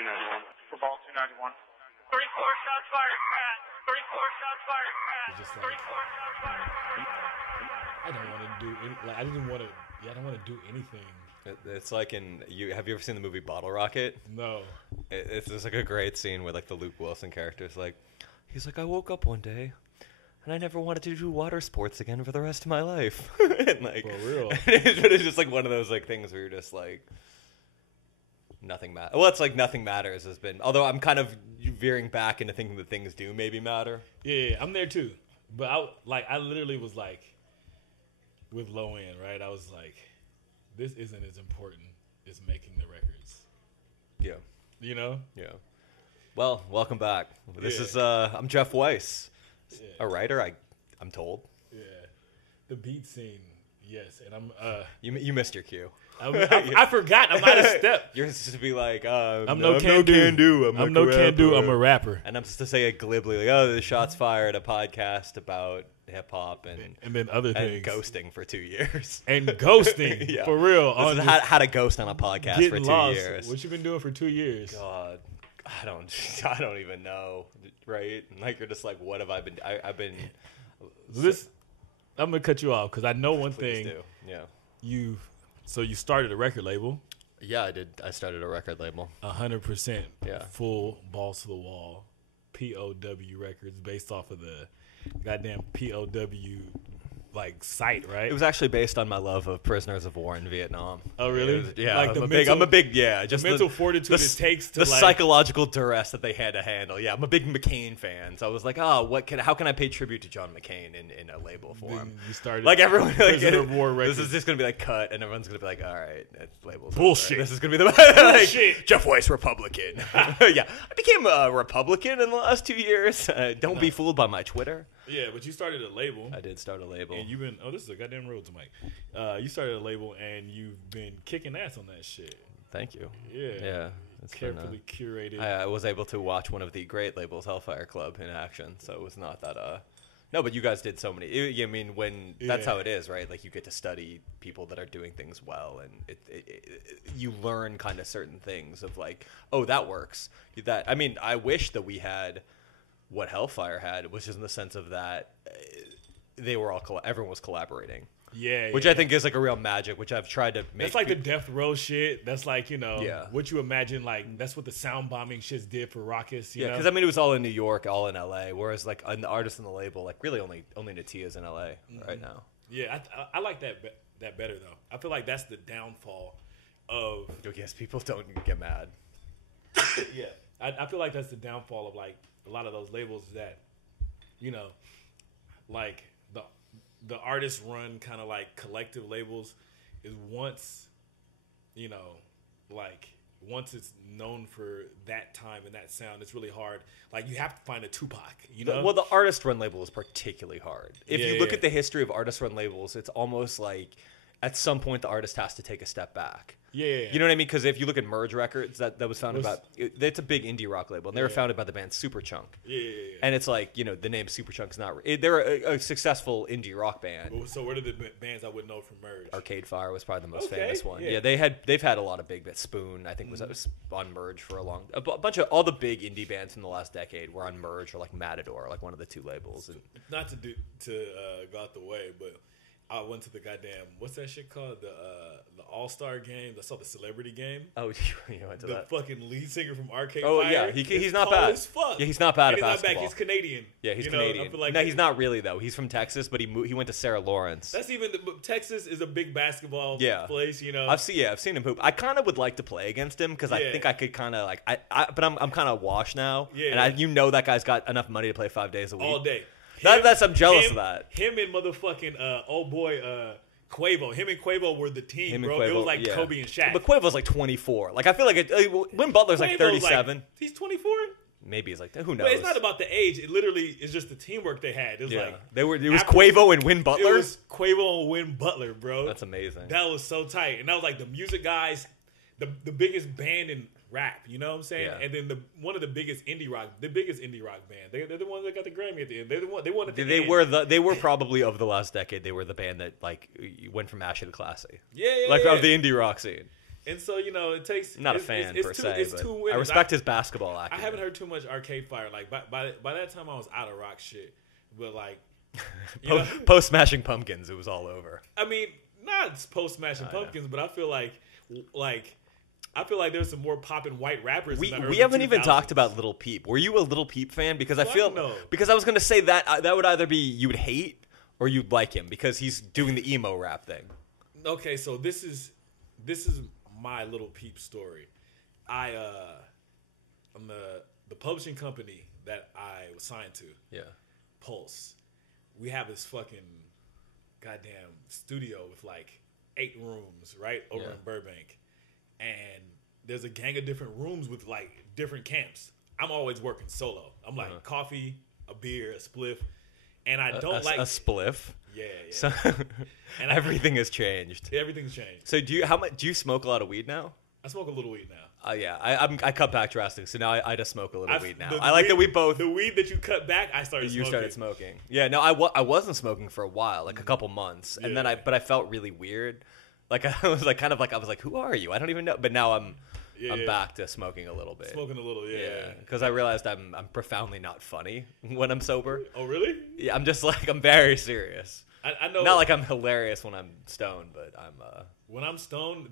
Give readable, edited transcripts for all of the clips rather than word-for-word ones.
291. For ball 291. 34 shots fired. 34 shots fired. 34 shots fired. I don't want to do any, like I didn't want to. Yeah, I don't want to do anything. It's like have you ever seen the movie Bottle Rocket? No. It's like a great scene where like the Luke Wilson character is like, he's like, I woke up one day and I never wanted to do water sports again for the rest of my life. And like, for real. It's just like one of those like things where you're just like, nothing matters. Well, it's like nothing matters has been, although I'm kind of veering back into thinking that things do maybe matter. Yeah, I'm there too. But I literally was like, with low end, right? I was like, this isn't as important as making the records. Yeah. You know? Yeah. Well, welcome back. This is I'm Jeff Weiss, a writer. I'm told. Yeah. The beat scene, yes, and I'm. You missed your cue. I forgot. I'm out of step. You're supposed to be like, I'm no can do. I'm no can do. I'm a rapper. And I'm supposed to say it glibly, like, oh, the Shots Fired, a podcast about hip hop and then other things, and ghosting for 2 years, and ghosting yeah. For real. This is how to ghost on a podcast for 2 years. What you been doing for 2 years? God, I don't even know. Right? Like you're just like, what have I been? I've been. I'm gonna cut you off because I know one thing. Do. Yeah. So you started a record label. Yeah, I did. I started a record label. 100%. Yeah. Full balls to the wall. POW Records, based off of the goddamn POW like site, right? It was actually based on my love of prisoners of war in Vietnam. Oh, really? Yeah. Like I'm a big just the mental fortitude it takes to the psychological duress that they had to handle. Yeah, I'm a big McCain fan, so I was like, how can I pay tribute to John McCain in a label form? You started like everyone prisoner of war records. This is just gonna be like cut, and everyone's gonna be like, all right, labels bullshit. This is gonna be the like, Jeff Weiss Republican. Yeah, I became a Republican in the last 2 years. Don't be fooled by my Twitter. Yeah, but you started a label. I did start a label. And you've been, this is a goddamn road to Mike. You started a label and you've been kicking ass on that shit. Thank you. Yeah. Yeah. It's carefully curated. I was able to watch one of the great labels, Hellfire Club, in action. So it was not that, no, but you guys did so many. I mean, that's how it is, right? Like you get to study people that are doing things well, and you learn kind of certain things of like, oh, that works. I wish that we had what Hellfire had, which is in the sense of that they were all everyone was collaborating. Yeah, which I think is like a real magic, which I've tried to make. That's like the Death Row shit. That's like, yeah. What you imagine, like, that's what the sound bombing shits did for Raucus, you know? Because, it was all in New York, all in L.A., whereas, like, the artist on the label, like, really only Natia's in L.A. right now. Yeah, I like that better, though. I feel like that's the downfall of... Yes, people don't get mad. Yeah. I feel like that's the downfall of, like, a lot of those labels that, like... The artist run kind of like collective labels is once it's known for that time and that sound, it's really hard. Like you have to find a Tupac, Well, the artist run label is particularly hard. If you look at the history of artist run labels, it's almost like at some point the artist has to take a step back. Yeah. You know what I mean? Because if you look at M.O.T.H Records, that was founded it's a big indie rock label, and they were founded by the band Superchunk. Yeah. And it's like, the name Superchunk's not... They're a successful indie rock band. So what are the bands I would know from M.O.T.H? Arcade Fire was probably the most famous one. Yeah, they've had a lot of big bands. Spoon, I think, was on M.O.T.H for a long... A bunch of... All the big indie bands in the last decade were on M.O.T.H or like Matador, like one of the two labels. And, not to go out the way, but... I went to the goddamn, what's that shit called? The All-Star game. I saw the celebrity game. Oh, you went to that. The fucking lead singer from Arcade Fire. Oh, yeah. He's not bad. As fuck. Yeah, he's not bad at basketball. He's not bad. He's Canadian. Yeah, he's Canadian. No, he's not really, though. He's from Texas, but he went to Sarah Lawrence. That's Texas is a big basketball place, I've seen him hoop. I kind of would like to play against him because I think I could kind of like, but I'm kind of washed now. Yeah. And that guy's got enough money to play 5 days a week. All day. I'm jealous of that. Him and motherfucking old boy Quavo. Him and Quavo were the team, bro. It was like Kobe and Shaq. But Quavo's like 24. Like I feel like when Butler's like 37. He's 24? Maybe he's like, who knows? But it's not about the age. It literally is just the teamwork they had. It was like it was Quavo and Win Butler. It was Quavo and Win Butler, bro. That's amazing. That was so tight. And that was like the music guys, the biggest band in rap, you know what I'm saying? Yeah. And then one of the biggest indie rock band. They're the ones that got the Grammy at the end. They won at the end. They were probably of the last decade. They were the band that like went from ashy to classy. Yeah. Of the indie rock scene. And so, you know, it takes... I'm not a fan, per se, it's but two winners. I respect his basketball acumen. I haven't heard too much Arcade Fire. Like, by that time, I was out of rock shit. But, like... Post Smashing Pumpkins, it was all over. I mean, not post Smashing Pumpkins, but I feel like there's some more poppin' white rappers. We haven't even talked about Lil Peep. Were you a Lil Peep fan? Because I was going to say that would either be you would hate or you'd like him because he's doing the emo rap thing. Okay, so this is my Lil Peep story. I'm the publishing company that I was signed to. Yeah. Pulse. We have this fucking goddamn studio with like 8 rooms, right? Over in Burbank. And there's a gang of different rooms with like different camps. I'm always working solo. I'm like coffee, a beer, a spliff. And I don't like a spliff. Yeah. So and everything has changed. Everything's changed. So do you smoke a lot of weed now? I smoke a little weed now. Yeah, I cut back drastically, so now I just smoke a little weed now. I like that we both... The weed that you cut back, I started smoking. You started smoking. Yeah, no, I wasn't smoking for a while, like a couple months, and then I felt really weird. Like I was like, who are you? I don't even know. But now I'm back to smoking a little bit. Smoking a little, yeah. Because I realized I'm profoundly not funny when I'm sober. Oh, really? Yeah, I'm just like, I'm very serious. I know. Not like I'm hilarious when I'm stoned, but I'm. When I'm stoned,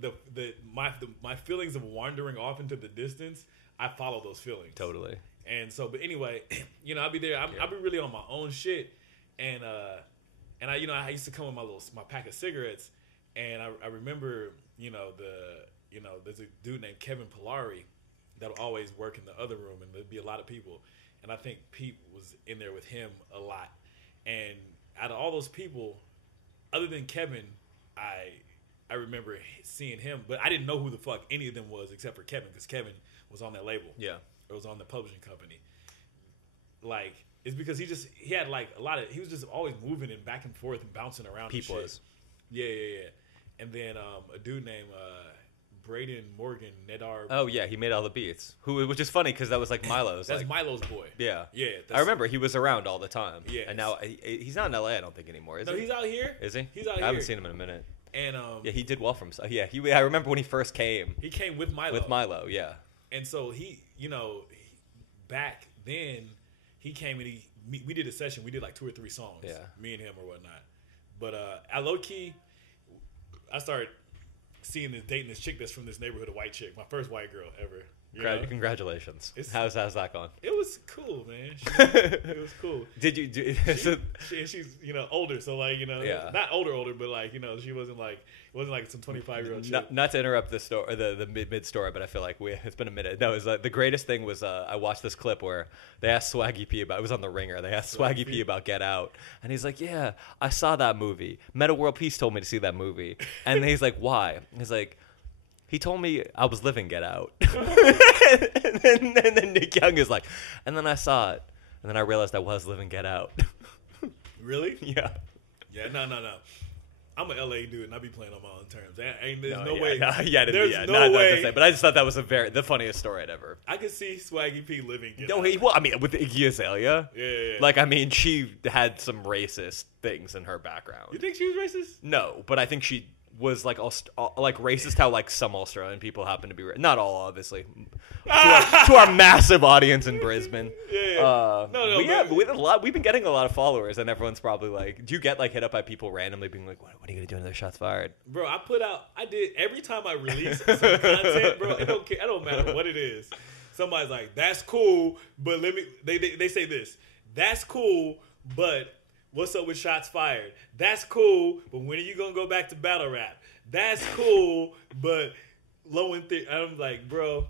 my feelings of wandering off into the distance, I follow those feelings. Totally. And so, but anyway, you know, I'll be there. I'll be really on my own shit, and I used to come with my pack of cigarettes, and I remember, there's a dude named Kevin Pilari that'll always work in the other room, and there'd be a lot of people, and I think Pete was in there with him a lot, and out of all those people, other than Kevin, I remember seeing him, but I didn't know who the fuck any of them was except for Kevin, because Kevin was on that label. Yeah. It was on the publishing company. Like, it's because he had like he was just always moving and back and forth and bouncing around. Pete was. Yeah. And then a dude named Braden Morgan Nedar. Oh yeah, he made all the beats. Which is funny because that was like Milo's. That's Milo's boy. Yeah. Yeah. I remember he was around all the time. Yeah. And now he's not in LA, I don't think anymore. Is he? No, he's out here. Is he? He's out here. I haven't seen him in a minute. And yeah, he did well for himself. Yeah, I remember when he first came. He came with Milo. With Milo, yeah. And so he, back then he came and we did a session. We did like 2 or 3 songs. Yeah. Me and him or whatnot. But I low key, I started dating this chick that's from this neighborhood, a white chick, my first white girl ever. Congratulations. How's that gone? It was cool, man. It was cool. Did you do? She's older, so like not older, but like she wasn't like some 25-year-old chick. Not to interrupt the story, the mid story, but I feel like it's been a minute. No, it was the greatest thing was I watched this clip where they asked Swaggy P about, it was on The Ringer. They asked Swaggy P about Get Out, and he's like, "Yeah, I saw that movie. Meta World Peace told me to see that movie," and he's like, "Why?" He's like, he told me I was living Get Out. and then Nick Young is like, and then I saw it. And then I realized I was living Get Out. Really? Yeah. Yeah, no. I'm an LA dude, and I be playing on my own terms. There's no way. But I just thought that was the funniest story I'd ever. I could see Swaggy P living Get Out. With Iggy Azalea. Yeah. Like, she had some racist things in her background. You think she was racist? No, but I think she was like racist how like some Australian people happen to be not all obviously to our massive audience in Brisbane. We've been getting a lot of followers, and everyone's probably like, do you get like hit up by people randomly being like, what are you gonna do when their shots fired? Bro, I did every time I release some content, bro. It don't matter what it is. Somebody's like, that's cool, but they say this, that's cool, but what's up with shots fired? That's cool, but when are you gonna go back to battle rap? That's cool, but low and thick. I'm like, bro,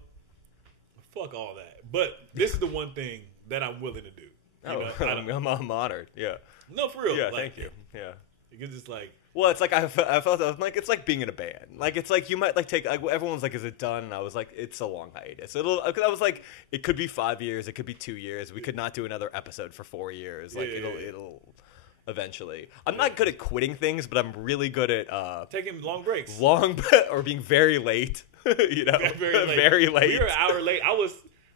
fuck all that. But this is the one thing that I'm willing to do. I'm honored. Yeah. No, for real. Yeah, thank you. Yeah. Because it's like, well, it's like I felt like it's like being in a band. Like it's like you might like take like everyone's like, is it done? And I was like, it's a long hiatus. I was like, it could be 5 years, it could be 2 years. We could not do another episode for 4 years. Like it'll eventually. I'm not good at quitting things, but I'm really good at taking long breaks. Or being very late. Very late. We were an hour late.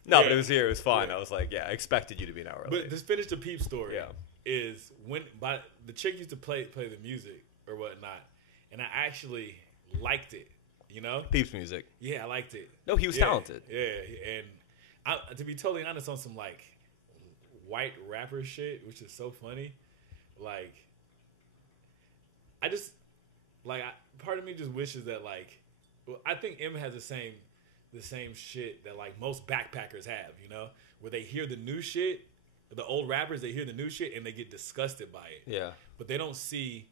But it was here. It was fine. I was like, I expected you to be an hour late. But to finish the Peep story, is when the chick used to play the music or whatnot, and I actually liked it. You know, Peeps music. Yeah, I liked it. No, he was talented. Yeah, and to be totally honest, on some like white rapper shit, which is so funny. Like, I just part of me just wishes that like, well, I think M has the same shit that like most backpackers have. You know, where they hear the new shit, the old rappers, they hear the new shit and they get disgusted by it. Yeah, but they don't see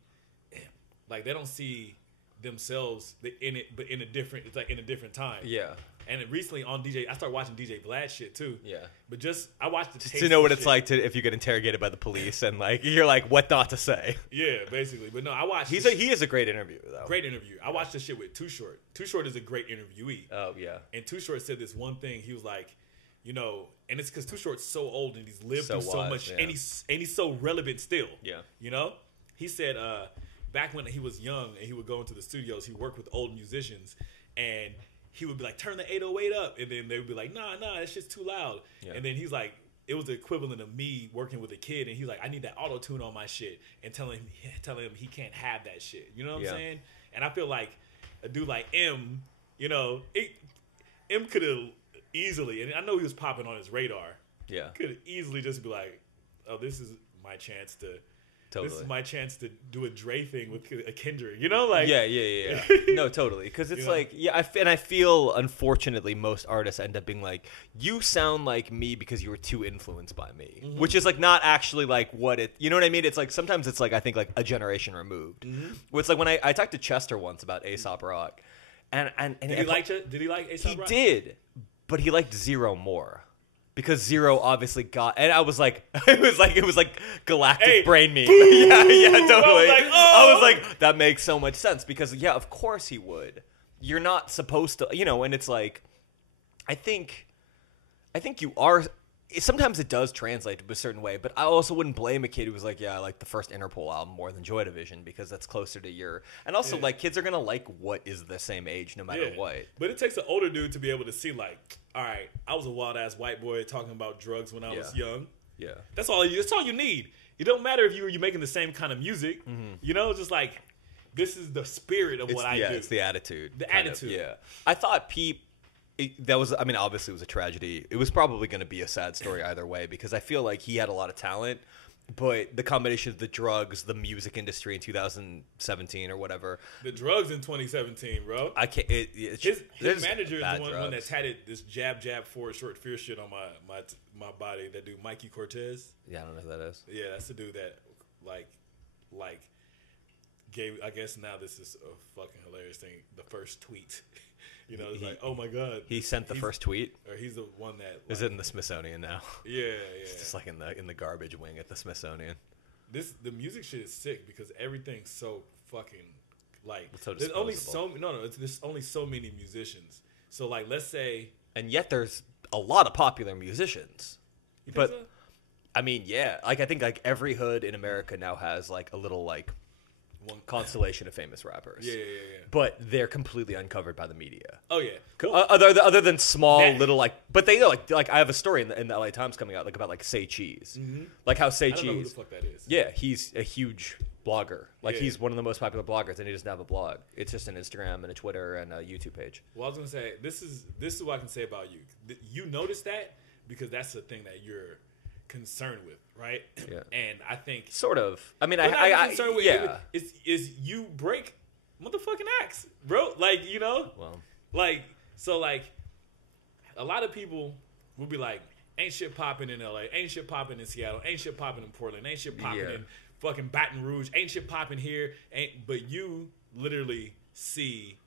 themselves in it, but in a different. It's like in a different time. Yeah. And recently on I started watching DJ Vlad shit too. Yeah. But I watched the just to know what it's like if you get interrogated by the police and like you're like what not to say. Yeah, basically. But no, I watched. He is a great interviewer though. Great interview. I watched this shit with Too Short. Too Short is a great interviewee. Oh yeah. And Too Short said this one thing. He was like, you know, and it's because Too Short's so old and he's lived through so much, and he's so relevant still. Yeah. You know, he said back when he was young and he would go into the studios, he worked with old musicians and he would be like, turn the 808 up. And then they would be like, nah, that shit's too loud. Yeah. And then he's like, it was the equivalent of me working with a kid. And he's like, I need that auto-tune on my shit. And telling him he can't have that shit. You know what I'm saying? And I feel like a dude like M, you know, M could have easily, and I know he was popping on his radar. Yeah. Could easily just be like, oh, this is my chance to... Totally. This is my chance to do a Dre thing with a Kendrick, you know, like yeah. No, totally, because it's like I feel unfortunately most artists end up being like, you sound like me because you were too influenced by me, which is like not actually like what it, you know what I mean? It's like sometimes it's like I think like a generation removed. It's like when I talked to Chester once about A$AP Rock, and did he like A$AP Rock? He did, but he liked Zero more. Because Zero obviously got, and I was like, it was like galactic brain meme. Yeah, totally. I was like, that makes so much sense because of course he would. You're not supposed to, you know, and it's like, I think you are. Sometimes it does translate to a certain way, but I also wouldn't blame a kid who was like, yeah, I like the first Interpol album more than Joy Division because that's closer to your. And also, like, kids are gonna like what is the same age no matter what. But it takes an older dude to be able to see, like, all right, I was a wild ass white boy talking about drugs when I was young. Yeah, that's all you need. It don't matter if you're making the same kind of music. You know, just like this is the spirit of what I do. Yeah, it's the attitude. The attitude. Yeah, I thought Peep. That was, I mean, obviously it was a tragedy. It was probably going to be a sad story either way because I feel like he had a lot of talent, but the combination of the drugs, the music industry in 2017 or whatever. The drugs in 2017, bro. I can't. His manager is the one that's had this jab forward short fierce shit on my body. That dude Mikey Cortez. Yeah, I don't know who that is. Yeah, that's the dude that like gave. I guess now this is a fucking hilarious thing. The first tweet. You know, it's like, oh my god. He sent the first tweet, or he's the one that. Like, is it in the Smithsonian now? Yeah. It's just like in the garbage wing at the Smithsonian. The music shit is sick because everything's so fucking like. So there's only there's only so many musicians. So like, let's say, and yet there's a lot of popular musicians. You think so? I mean, yeah, like I think like every hood in America now has like a little like. One constellation of famous rappers. Yeah. But they're completely uncovered by the media. Oh yeah. Well, other than small little like, but they know like I have a story in the LA Times coming out like about like Say Cheese, like how Say Cheese. I don't know who the fuck that is. Yeah, he's a huge blogger. Like he's one of the most popular bloggers, and he doesn't have a blog. It's just an Instagram and a Twitter and a YouTube page. Well, I was gonna say this is what I can say about you. You notice that because that's the thing that you're concerned with, right? Yeah. And I think sort of. I mean, I concerned with is you break motherfucking acts, bro. Like, you know, like so like a lot of people will be like, ain't shit popping in LA, ain't shit popping in Seattle, ain't shit popping in Portland, ain't shit popping in fucking Baton Rouge, ain't shit popping here, but you literally see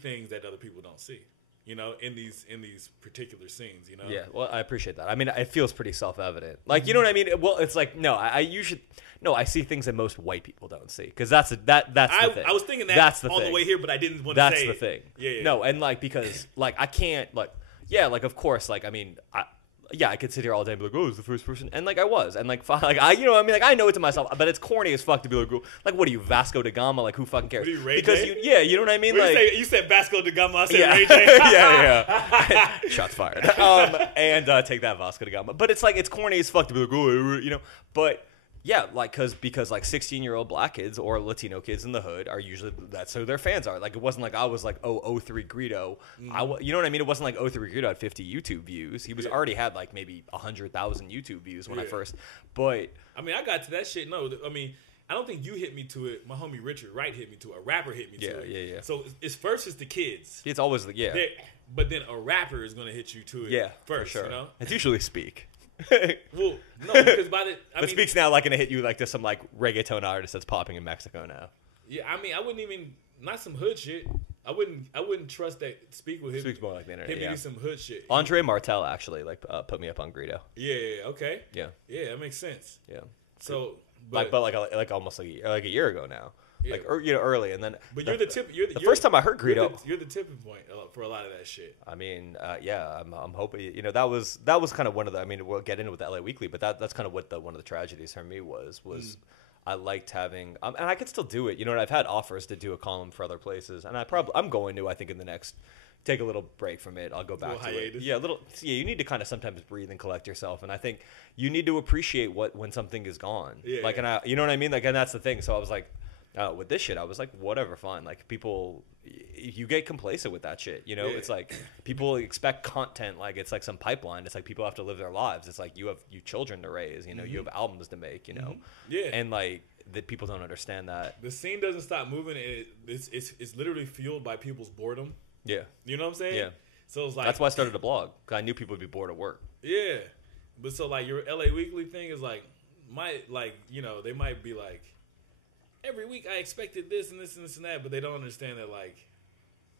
things that other people don't see. You know, in these particular scenes, you know. Yeah, well, I appreciate that. I mean, it feels pretty self-evident. Like, you know what I mean? Well, it's like I see things that most white people don't see because that's the thing. I was thinking that's the thing. The way here, but I didn't want to say. That's the thing. Yeah. No, and like because like I can't like of course like I mean I could sit here all day and be like, oh, it's the first person, and like I was, and like I you know what I mean like I know it to myself, but it's corny as fuck to be like what are you, Vasco da Gama, like who fucking cares? What are you, Ray because J? You know what I mean, like you said Vasco da Gama, I said Ray J. yeah shots fired and take that Vasco da Gama, but it's like it's corny as fuck to be like, oh, you know, but Yeah, like because like 16-year-old black kids or Latino kids in the hood are usually that's who their fans are. Like it wasn't like I was like 03 Greedo. You know what I mean? It wasn't like 03 Greedo had 50 YouTube views. He was already had like maybe 100,000 YouTube views when I first. But I mean, I got to that shit. No, I mean, I don't think you hit me to it. My homie Richard Wright hit me to it. A rapper hit me to it. Yeah. So it's first the kids. It's always but then a rapper is gonna hit you to it. Yeah, first. For sure. You know, it's usually Speak. Well, no, because by the but Speak's now like gonna hit you like to some like reggaeton artist that's popping in Mexico now. Yeah, I mean, I wouldn't even not some hood shit. I wouldn't trust that Speak would hit. Speak's more like the internet. Hit me to some hood shit. Andre Martel actually like put me up on Greedo. Yeah. Okay. Yeah. Yeah, that makes sense. Yeah. So, but almost like a year ago now. Yeah. Like early, and then. But you're the first time I heard Greedo. You're the tipping point for a lot of that shit. I mean, I'm hoping that was kind of one of the. I mean, we'll get into with LA Weekly, but that's kind of what one of the tragedies for me was. I liked having, and I could still do it. You know, and I've had offers to do a column for other places, and I'm going to. I think in the next. Take a little break from it. I'll go back to hiatus. it. Yeah, you need to kind of sometimes breathe and collect yourself, and I think you need to appreciate when something is gone. Yeah, like, and you know what I mean. Like, and that's the thing. So I was like, with this shit, I was like, whatever, fine. Like, people, you get complacent with that shit. You know, it's like people expect content. Like, it's like some pipeline. It's like people have to live their lives. It's like you have children to raise. You know, you have albums to make. You know, and like that people don't understand that the scene doesn't stop moving. And it's literally fueled by people's boredom. Yeah. You know what I'm saying? Yeah. So it's like that's why I started a blog. Cause I knew people would be bored at work. Yeah. But so like your LA Weekly thing is like they might be like every week I expected this and this and this and that, but they don't understand that like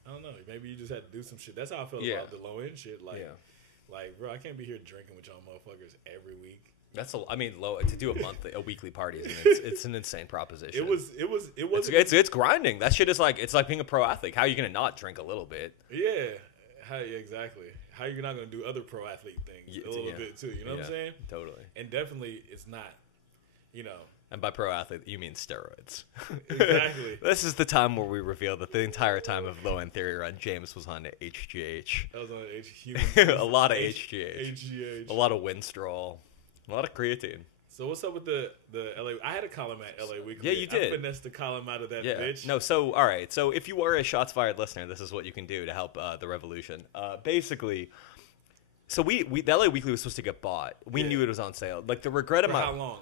I don't know, maybe you just had to do some shit. That's how I felt about the low end shit. Like bro, I can't be here drinking with y'all motherfuckers every week. That's low to do a weekly party. It's an insane proposition. It was. It's grinding. That shit is like it's like being a pro athlete. How are you gonna not drink a little bit? Yeah. Exactly. How are you not gonna do other pro athlete things a little bit too? You know what I'm saying? Totally. And definitely, it's not. You know. And by pro athlete, you mean steroids. Exactly. This is the time where we reveal that the entire time of Low End Theory Run, James was on HGH. I was on HGH. A lot of HGH. HGH. A lot of Winstrol. A lot of creatine. So what's up with the LA? I had a column at LA Weekly. Yeah, you did. I finessed the column out of that bitch. No, so all right. So if you are a Shots Fired listener, this is what you can do to help the revolution. Basically, so the LA Weekly was supposed to get bought. We knew it was on sale. Like the regret of how long?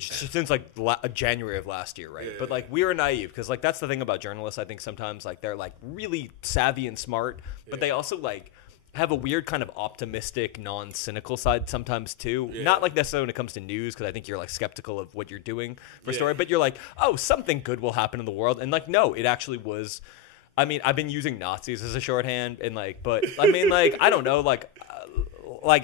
Since like January of last year, right? But like we were naive because like that's the thing about journalists. I think sometimes like they're like really savvy and smart, but they also like have a weird kind of optimistic, non-cynical side sometimes too. Not like necessarily when it comes to news, because I think you're like skeptical of what you're doing for a story, but you're like, oh, something good will happen in the world, and like, no, it actually was. I mean, I've been using Nazis as a shorthand, and like, but I mean, like, I don't know, like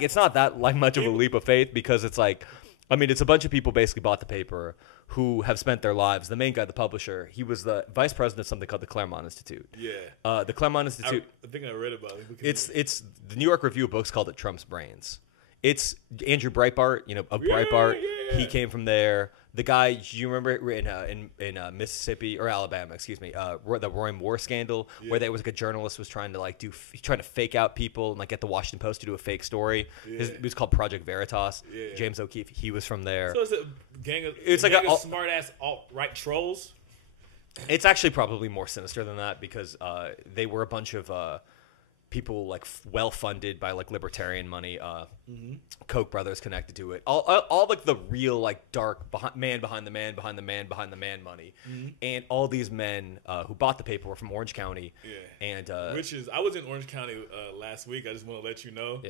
it's not that like much of a leap of faith because it's like, I mean, it's a bunch of people basically bought the paper who have spent their lives. The main guy, the publisher, he was the vice president of something called the Claremont Institute. Yeah. The Claremont Institute. I think I read about it. It's the New York Review of Books called it Trump's Brains. It's Andrew Breitbart, of Breitbart. Yeah. He came from there. The guy, you remember in Mississippi or Alabama, excuse me, the Roy Moore scandal, where there was like a journalist was trying to trying to fake out people and like get the Washington Post to do a fake story. It was called Project Veritas. James O'Keefe, he was from there. So it's a gang of smart ass alt-right trolls. It's actually probably more sinister than that because they were a bunch of people like well funded by like libertarian money, Koch brothers connected to it, all like the real like dark man behind the man behind the man behind the man money, and all these men who bought the paper were from Orange County, and which is I was in Orange County last week. I just want to let you know,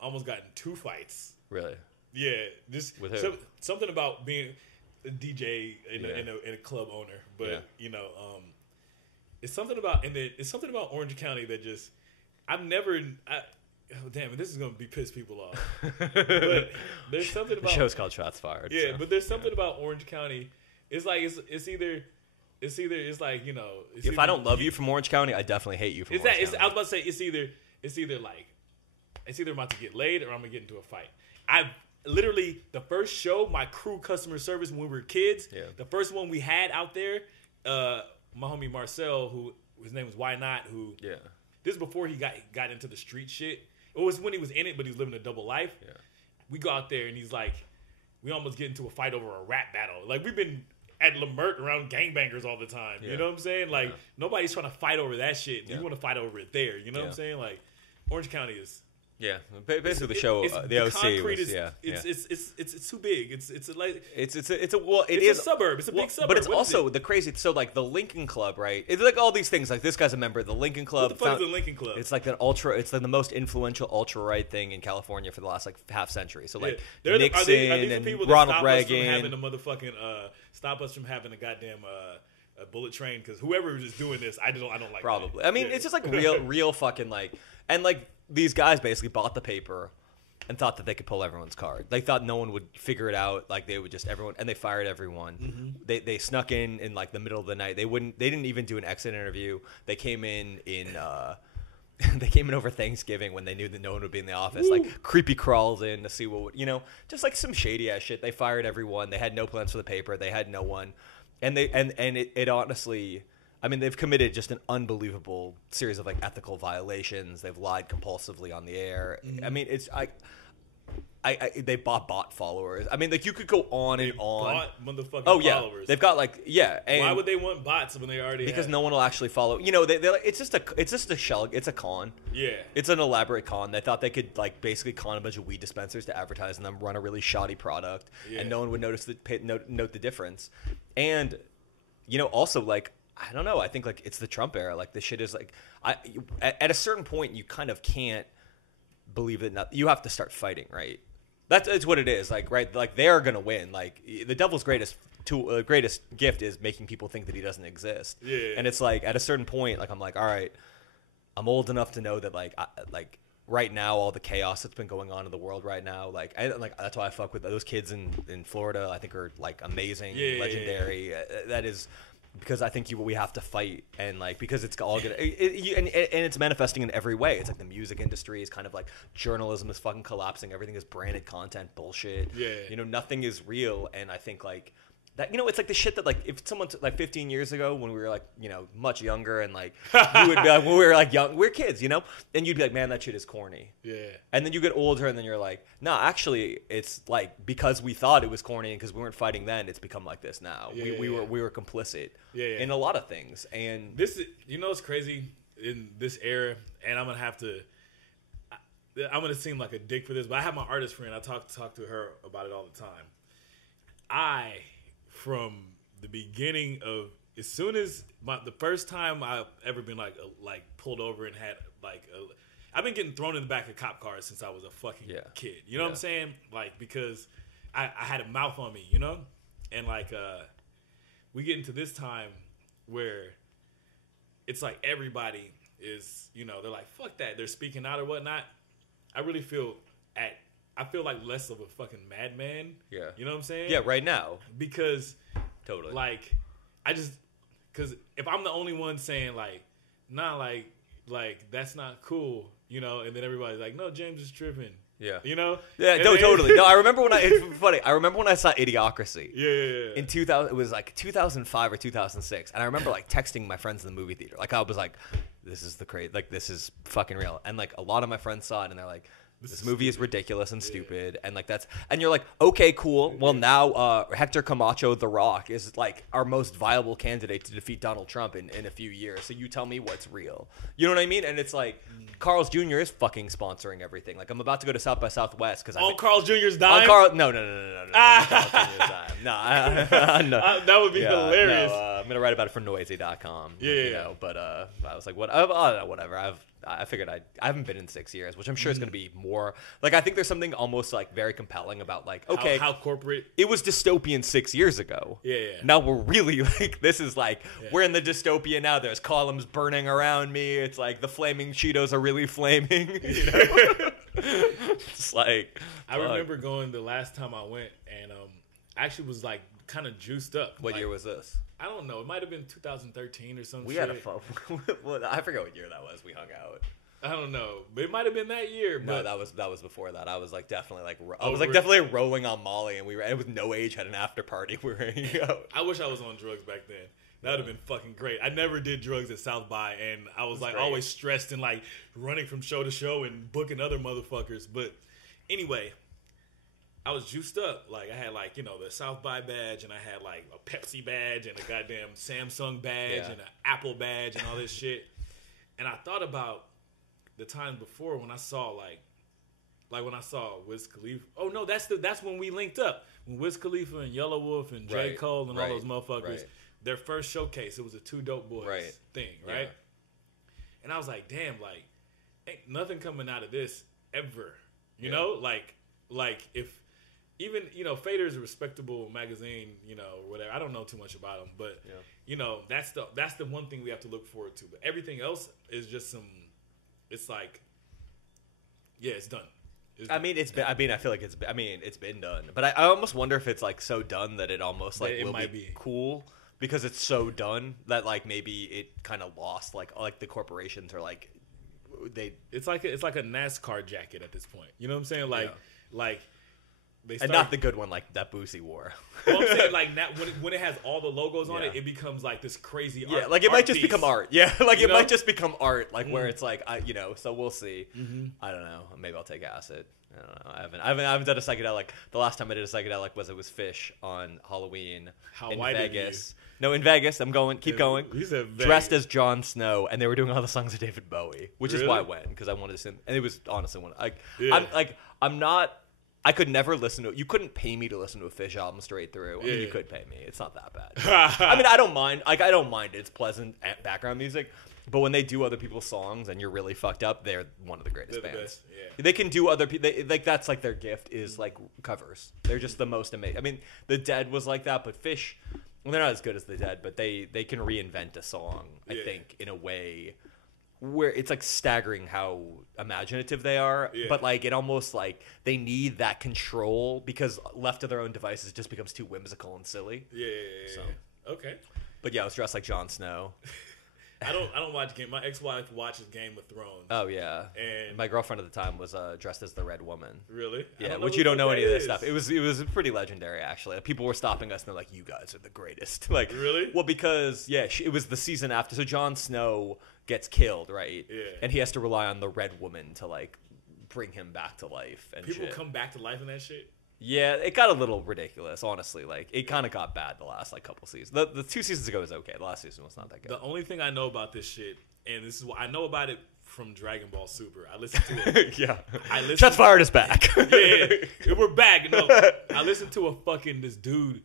almost got in 2 fights. Really? Yeah, just with who? Something about being a DJ and a club owner, but it's something about Orange County that just damn it, this is gonna piss people off. But there's something about the show's called Shots Fired. Yeah, so, but there's something about Orange County. It's like it's either like if I don't love you from Orange County, I definitely hate you from Orange County. I was about to say it's either I'm about to get laid or I'm gonna get into a fight. I've literally the first show, my crew customer service when we were kids, the first one we had out there, my homie Marcel, who his name was Why Not, who this is before he got into the street shit. It was when he was in it, but he was living a double life. Yeah. We go out there and he's like, we almost get into a fight over a rap battle. Like, we've been at Lamert around gangbangers all the time. You know what I'm saying? Like, nobody's trying to fight over that shit. You want to fight over it there. You know what I'm saying? Like, Orange County is... Yeah, basically the show, the OC was, it's too big. It's a suburb. It's a big suburb. But it's also the crazy. So like the Lincoln Club, right? It's like all these things. Like this guy's a member of the Lincoln Club. What the fuck is the Lincoln Club? It's like it's like the most influential ultra right thing in California for the last like half century. So like Nixon and Ronald Reagan. Stop us from having a goddamn a bullet train, because whoever is doing this, I don't like. Probably. I mean, it's just like real fucking like, and like. These guys basically bought the paper and thought that they could pull everyone's card. They thought no one would figure it out. Like they would just and they fired everyone. Mm-hmm. They snuck in like the middle of the night. They didn't even do an exit interview. They came in they came in over Thanksgiving when they knew that no one would be in the office. Ooh. Like creepy crawls in to see what just like some shady ass shit. They fired everyone. They had no plans for the paper. They had no one, and it honestly. I mean, they've committed just an unbelievable series of like ethical violations. They've lied compulsively on the air. Mm-hmm. I mean, they bought followers. I mean, like you could go on and on. Bought motherfucking followers. They've got like And why would they want bots when they already? Because no one will actually follow. It's just a shell. It's a con. Yeah, it's an elaborate con. They thought they could like basically con a bunch of weed dispensers to advertise and them run a really shoddy product, and no one would note the difference. And also like. I don't know. I think like it's the Trump era. Like the shit is like, at a certain point you kind of can't believe that. You have to start fighting, right? That's what it is. Like right, like they are gonna win. Like the devil's greatest gift is making people think that he doesn't exist. Yeah. And it's like at a certain point, like I'm like, all right, I'm old enough to know that like right now all the chaos that's been going on in the world right now, like that's why I fuck with those kids in Florida. I think are like amazing, legendary. That is. Because I think we have to fight, and like because it's all gonna and it's manifesting in every way. It's like the music industry is kind of like journalism is fucking collapsing. Everything is branded content bullshit. Yeah, nothing is real. And I think like that. It's like the shit that like if someone like 15 years ago when we were like much younger and like you would be like when we were like young, we were kids, and you'd be like, man, that shit is corny. Yeah. And then you get older and then you're like, no, actually, it's like because we thought it was corny and because we weren't fighting then, it's become like this now. We were complicit. In a lot of things. And this is it's crazy in this era, and I'm gonna seem like a dick for this, but I have my artist friend. I talk to her about it all the time. From the beginning of as soon as the first time I've ever been like pulled over and had like I've been getting thrown in the back of cop cars since I was a fucking kid. You know what I'm saying? Like because I had a mouth on me, and like we get into this time where it's like everybody is they're like fuck that, they're speaking out or whatnot. I really feel like less of a fucking madman. Yeah. You know what I'm saying? Yeah, right now. Because totally. Like because if I'm the only one saying like, nah, like that's not cool, and then everybody's like, no, James is tripping. Yeah. Yeah, no, totally. No, I remember when it's funny. I remember when I saw Idiocracy. Yeah. In 2000, it was like 2005 or 2006, and I remember like texting my friends in the movie theater. Like I was like, this is this is fucking real. And like a lot of my friends saw it, and they're like, this movie is ridiculous and stupid, and like and you're like, okay, cool. Well, now Hector Camacho, The Rock, is like our most viable candidate to defeat Donald Trump in a few years. So you tell me what's real. You know what I mean? And it's like Carl's Jr. is fucking sponsoring everything. Like I'm about to go to South by Southwest because Carl's Jr.'s dying. No. Carl's Jr.'s dying. No. That would be hilarious. No, I'm gonna write about it for Noisy.com. But I was like, whatever. I figured I haven't been in 6 years, which I'm sure is going to be more. Like, I think there's something almost, like, very compelling about, like, okay. How corporate. It was dystopian 6 years ago. Yeah. Now we're really, like, this is, like, we're in the dystopia now. There's columns burning around me. It's, like, the flaming Cheetos are really flaming. It's like. I remember going the last time I went, and I actually was, like, kind of juiced up. What year was this? I don't know. It might have been 2013 or something. We had a fun. Well, I forget what year that was. We hung out. I don't know, but it might have been that year. No, that was before that. I was like definitely definitely rolling on Molly, and it was No.H had an after party. We were hanging out. I wish I was on drugs back then. That would have been fucking great. I never did drugs at South by, and I was like always stressed and like running from show to show and booking other motherfuckers. But anyway, I was juiced up. Like, I had, like, you know, the South by badge, and I had, like, a Pepsi badge, and a goddamn Samsung badge, and an Apple badge, and all this shit. And I thought about the times before when I saw, like when I saw Wiz Khalifa. Oh, no, that's when we linked up. When Wiz Khalifa and Yellow Wolf and J. Cole and all those motherfuckers, their first showcase, it was a Two Dope Boys thing, right? Yeah. And I was like, damn, like, ain't nothing coming out of this ever. You know? Like, if... Even, you know, Fader's a respectable magazine, you know, whatever. I don't know too much about them, but you know, that's the one thing we have to look forward to. But everything else is just some. It's like, yeah, it's done. I feel like it's been done. But I almost wonder if it's like so done that it almost like will be cool because it's so done that like maybe it kind of lost like the corporations are like It's like a NASCAR jacket at this point. You know what I'm saying? Like. And not the good one like that Boosie wore. Well, I'm saying like when it has all the logos on it, it becomes like this crazy art. Yeah, like it might just become art. Yeah, like it might just become art. Like where it's like so we'll see. I don't know. Maybe I'll take acid. I don't know. I haven't done a psychedelic. The last time I did a psychedelic was Fish on Halloween in Vegas. No, in Vegas. I'm going. Keep going. Dressed as Jon Snow, and they were doing all the songs of David Bowie, which is why I went because I wanted to sing. And it was honestly one. I'm not. I could never listen to it. You couldn't pay me to listen to a Fish album straight through. I mean, you could pay me. It's not that bad. I mean, I don't mind. Like, I don't mind. It's pleasant background music. But when they do other people's songs and you're really fucked up, they're one of the greatest bands. Best. Yeah. They can do other people. Like that's like their gift is like covers. They're just the most amazing. I mean, The Dead was like that, but Fish, well, they're not as good as The Dead, but they can reinvent a song. I think in a way where it's like staggering how imaginative they are, but like it almost like they need that control because left to their own devices it just becomes too whimsical and silly. So okay, but I was dressed like Jon Snow. I don't watch game. My ex-wife watches Game of Thrones. Oh yeah, and my girlfriend at the time was dressed as the Red Woman. Really? Yeah, which you don't know any of this stuff. It was pretty legendary actually. People were stopping us and they're like, "You guys are the greatest." Like really? Well, because it was the season after. So Jon Snow gets killed, right? Yeah. And he has to rely on the Red Woman to like bring him back to life. And people come back to life in that shit. Yeah, it got a little ridiculous, honestly. Like, it kind of got bad the last, like, couple seasons. The 2 seasons ago was okay. The last season was not that good. The only thing I know about this shit, and this is what I know about it from Dragon Ball Super. I listened to it. Yeah. Shots fired is back. Yeah, we're back. No, I listened to this dude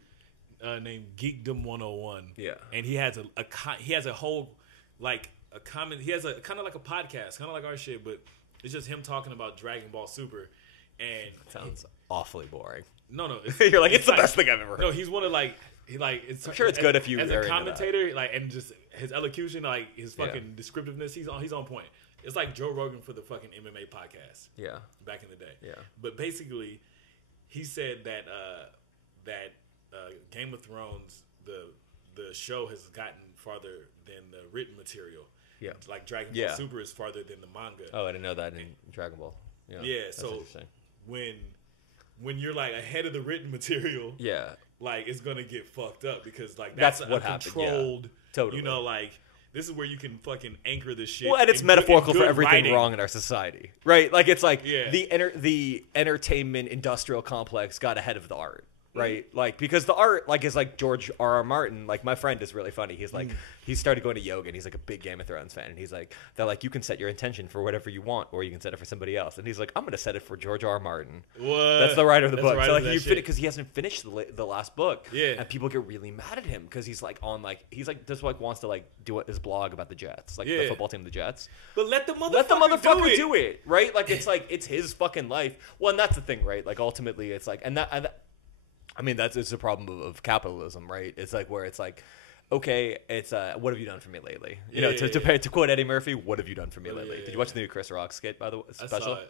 named Geekdom 101. Yeah. And he has a whole, like, a comment. He has a kind of like a podcast, kind of like our shit, but it's just him talking about Dragon Ball Super. And sounds awfully boring. No, you're like it's the best thing I've ever heard. No, he's one of like it's. I'm sure it's good if you as a commentator, like, and just his elocution, like his fucking descriptiveness. He's on point. It's like Joe Rogan for the fucking MMA podcast. Yeah, back in the day. Yeah, but basically, he said that Game of Thrones, the show has gotten farther than the written material. Yeah, like Dragon Ball Super is farther than the manga. Oh, I didn't know that in Dragon Ball. Yeah, so when you're like ahead of the written material, like it's gonna get fucked up because like that's what controlled. Totally, you know, like this is where you can fucking anchor this shit. Well, and it's metaphorical for everything wrong in our society, right? Like it's like the entertainment industrial complex got ahead of the art. Right, like because the art, like, is like George R.R. Martin. Like my friend is really funny. He's like, he started going to yoga, and he's like a big Game of Thrones fan. And he's like, they're like, you can set your intention for whatever you want, or you can set it for somebody else. And he's like, I'm gonna set it for George R.R. Martin. What? That's the writer of the book. So like, because he hasn't finished the last book. Yeah, and people get really mad at him because he's like just like wants to like do his blog about the Jets, like the football team, the Jets. But let the motherfucker do it, right? Like it's like it's his fucking life. Well, and that's the thing, right? Like ultimately, it's like I mean, it's a problem of capitalism, right? It's like where it's like, okay, it's what have you done for me lately? You know, to quote Eddie Murphy, what have you done for me lately? Did you watch the new Chris Rock skit, by the way? Special? I saw it,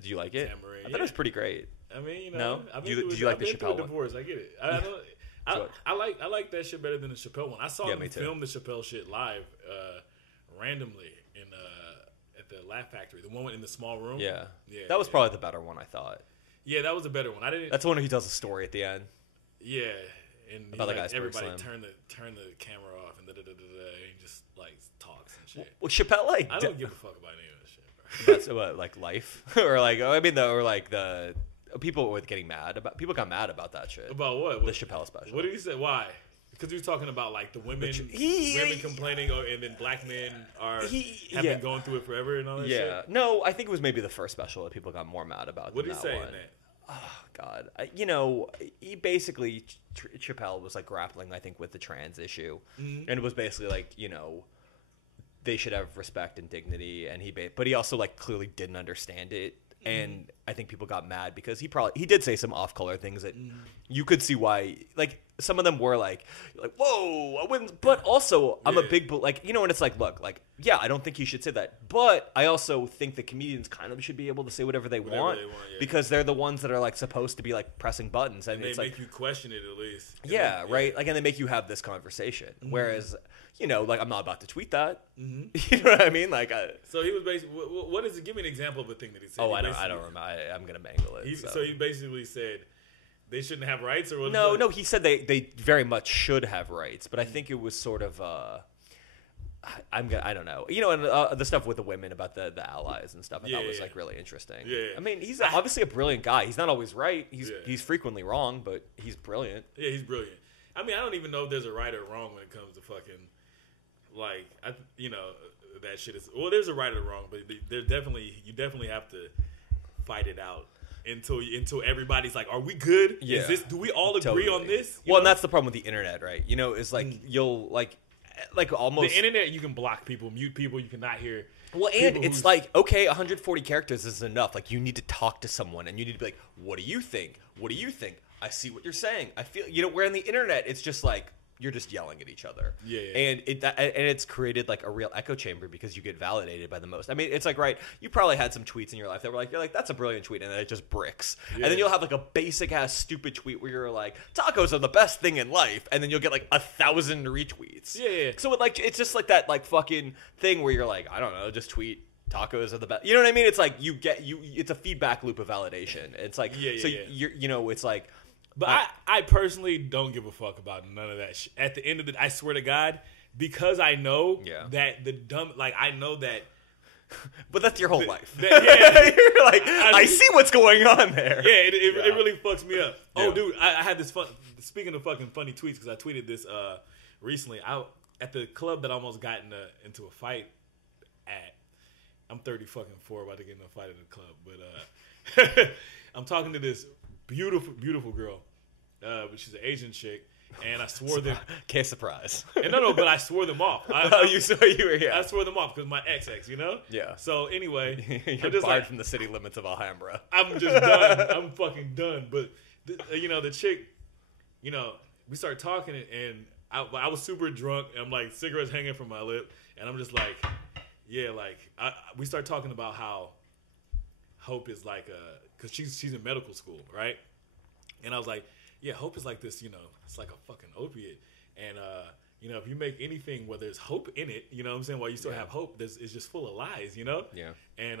Did you like it? I thought it was pretty great. I mean, you know, no? Did you like the Chappelle one? Divorce. I get it. I like that shit better than the Chappelle one. I saw him film the Chappelle shit live randomly at the Laugh Factory, the one in the small room. Yeah, that was probably the better one, I thought. Yeah, that was a better one. That's the one where he tells a story at the end. Yeah, and about the guy's everybody turn the camera off and and he just like talks and shit. Well, Chappelle I don't give a fuck about any of that shit, bro. That's what, like life or like the people were getting mad about. People got mad about that shit. About what? The Chappelle special. What did he say? Why? Because he was talking about like the women, complaining, and then black men have been going through it forever and all that shit. Yeah. No, I think it was maybe the first special that people got more mad about. What did he say one. in that? Oh God, you know, he basically Chappelle was like grappling, I think, with the trans issue, and it was basically like, you know, they should have respect and dignity, and but he also like clearly didn't understand it, and I think people got mad because he did say some off-color things that you could see why, like some of them were like whoa, I wouldn't, but also I'm a big, like, you know, and it's like, look, like, yeah, I don't think you should say that, but I also think the comedians kind of should be able to say whatever they want because they're the ones that are like supposed to be like pressing buttons, and they it's make like you question it at least. Yeah, right. Like, and they make you have this conversation. Whereas, you know, like, I'm not about to tweet that. You know what I mean? Like, so he was basically, what is it? Give me an example of a thing that he said. Oh, I don't remember. I'm gonna mangle it. So he basically said they shouldn't have rights, or what? No. He said they very much should have rights, but I think it was sort of I don't know. You know, and the stuff with the women about the allies and stuff, I thought was like really interesting. Yeah. I mean, he's obviously a brilliant guy. He's not always right. He's frequently wrong, but he's brilliant. Yeah, he's brilliant. I mean, I don't even know if there's a right or wrong when it comes to fucking, like, you know, that shit is. Well, there's a right or wrong, but you definitely have to fight it out until everybody's like, are we good? Yeah. Do we all agree on this? Well, and that's the problem with the internet, right? You know, it's like you'll like almost the internet. You can block people, mute people. You cannot hear. Well, and it's like, okay, 140 characters is enough. Like, you need to talk to someone, and you need to be like, what do you think? What do you think? I see what you're saying. I feel, you know, where on the internet, it's just like, you're just yelling at each other. Yeah. And it's created like a real echo chamber because you get validated by the most. I mean, it's like, right, you probably had some tweets in your life that were like, you're like, that's a brilliant tweet, and then it just bricks. Yeah. And then you'll have like a basic ass stupid tweet where you're like, tacos are the best thing in life, and then you'll get like 1,000 retweets. Yeah. So it's just like that like fucking thing where you're like, I don't know, just tweet tacos are the best. You know what I mean? It's like it's a feedback loop of validation. It's like, you're, you know, it's like. But I personally don't give a fuck about none of that shit. At the end of I swear to God, because I know that I know that. But that's your whole life. You're like, I see what's going on there. Yeah, it really fucks me up. Yeah. Oh, dude, I had this fun. Speaking of fucking funny tweets, because I tweeted this recently. At the club that I almost got into a fight at. I'm 34 about to get in a fight at the club, but I'm talking to this beautiful girl. But she's an Asian chick, and I swore them. Can't surprise. And no, but I swore them off. You were here. I swore them off because my ex, you know. Yeah. So anyway, you're just barred from the city limits of Alhambra. I'm just done. I'm fucking done. But you know, the chick, you know, we started talking, and I was super drunk, and I'm like, cigarettes hanging from my lip, and I'm just like, yeah, like we started talking about how hope is like because she's in medical school, right? And I was like, yeah, hope is like this, you know, it's like a fucking opiate. And, you know, if you make anything where there's hope in it, you know what I'm saying, while you still have hope, it's just full of lies, you know? Yeah. And,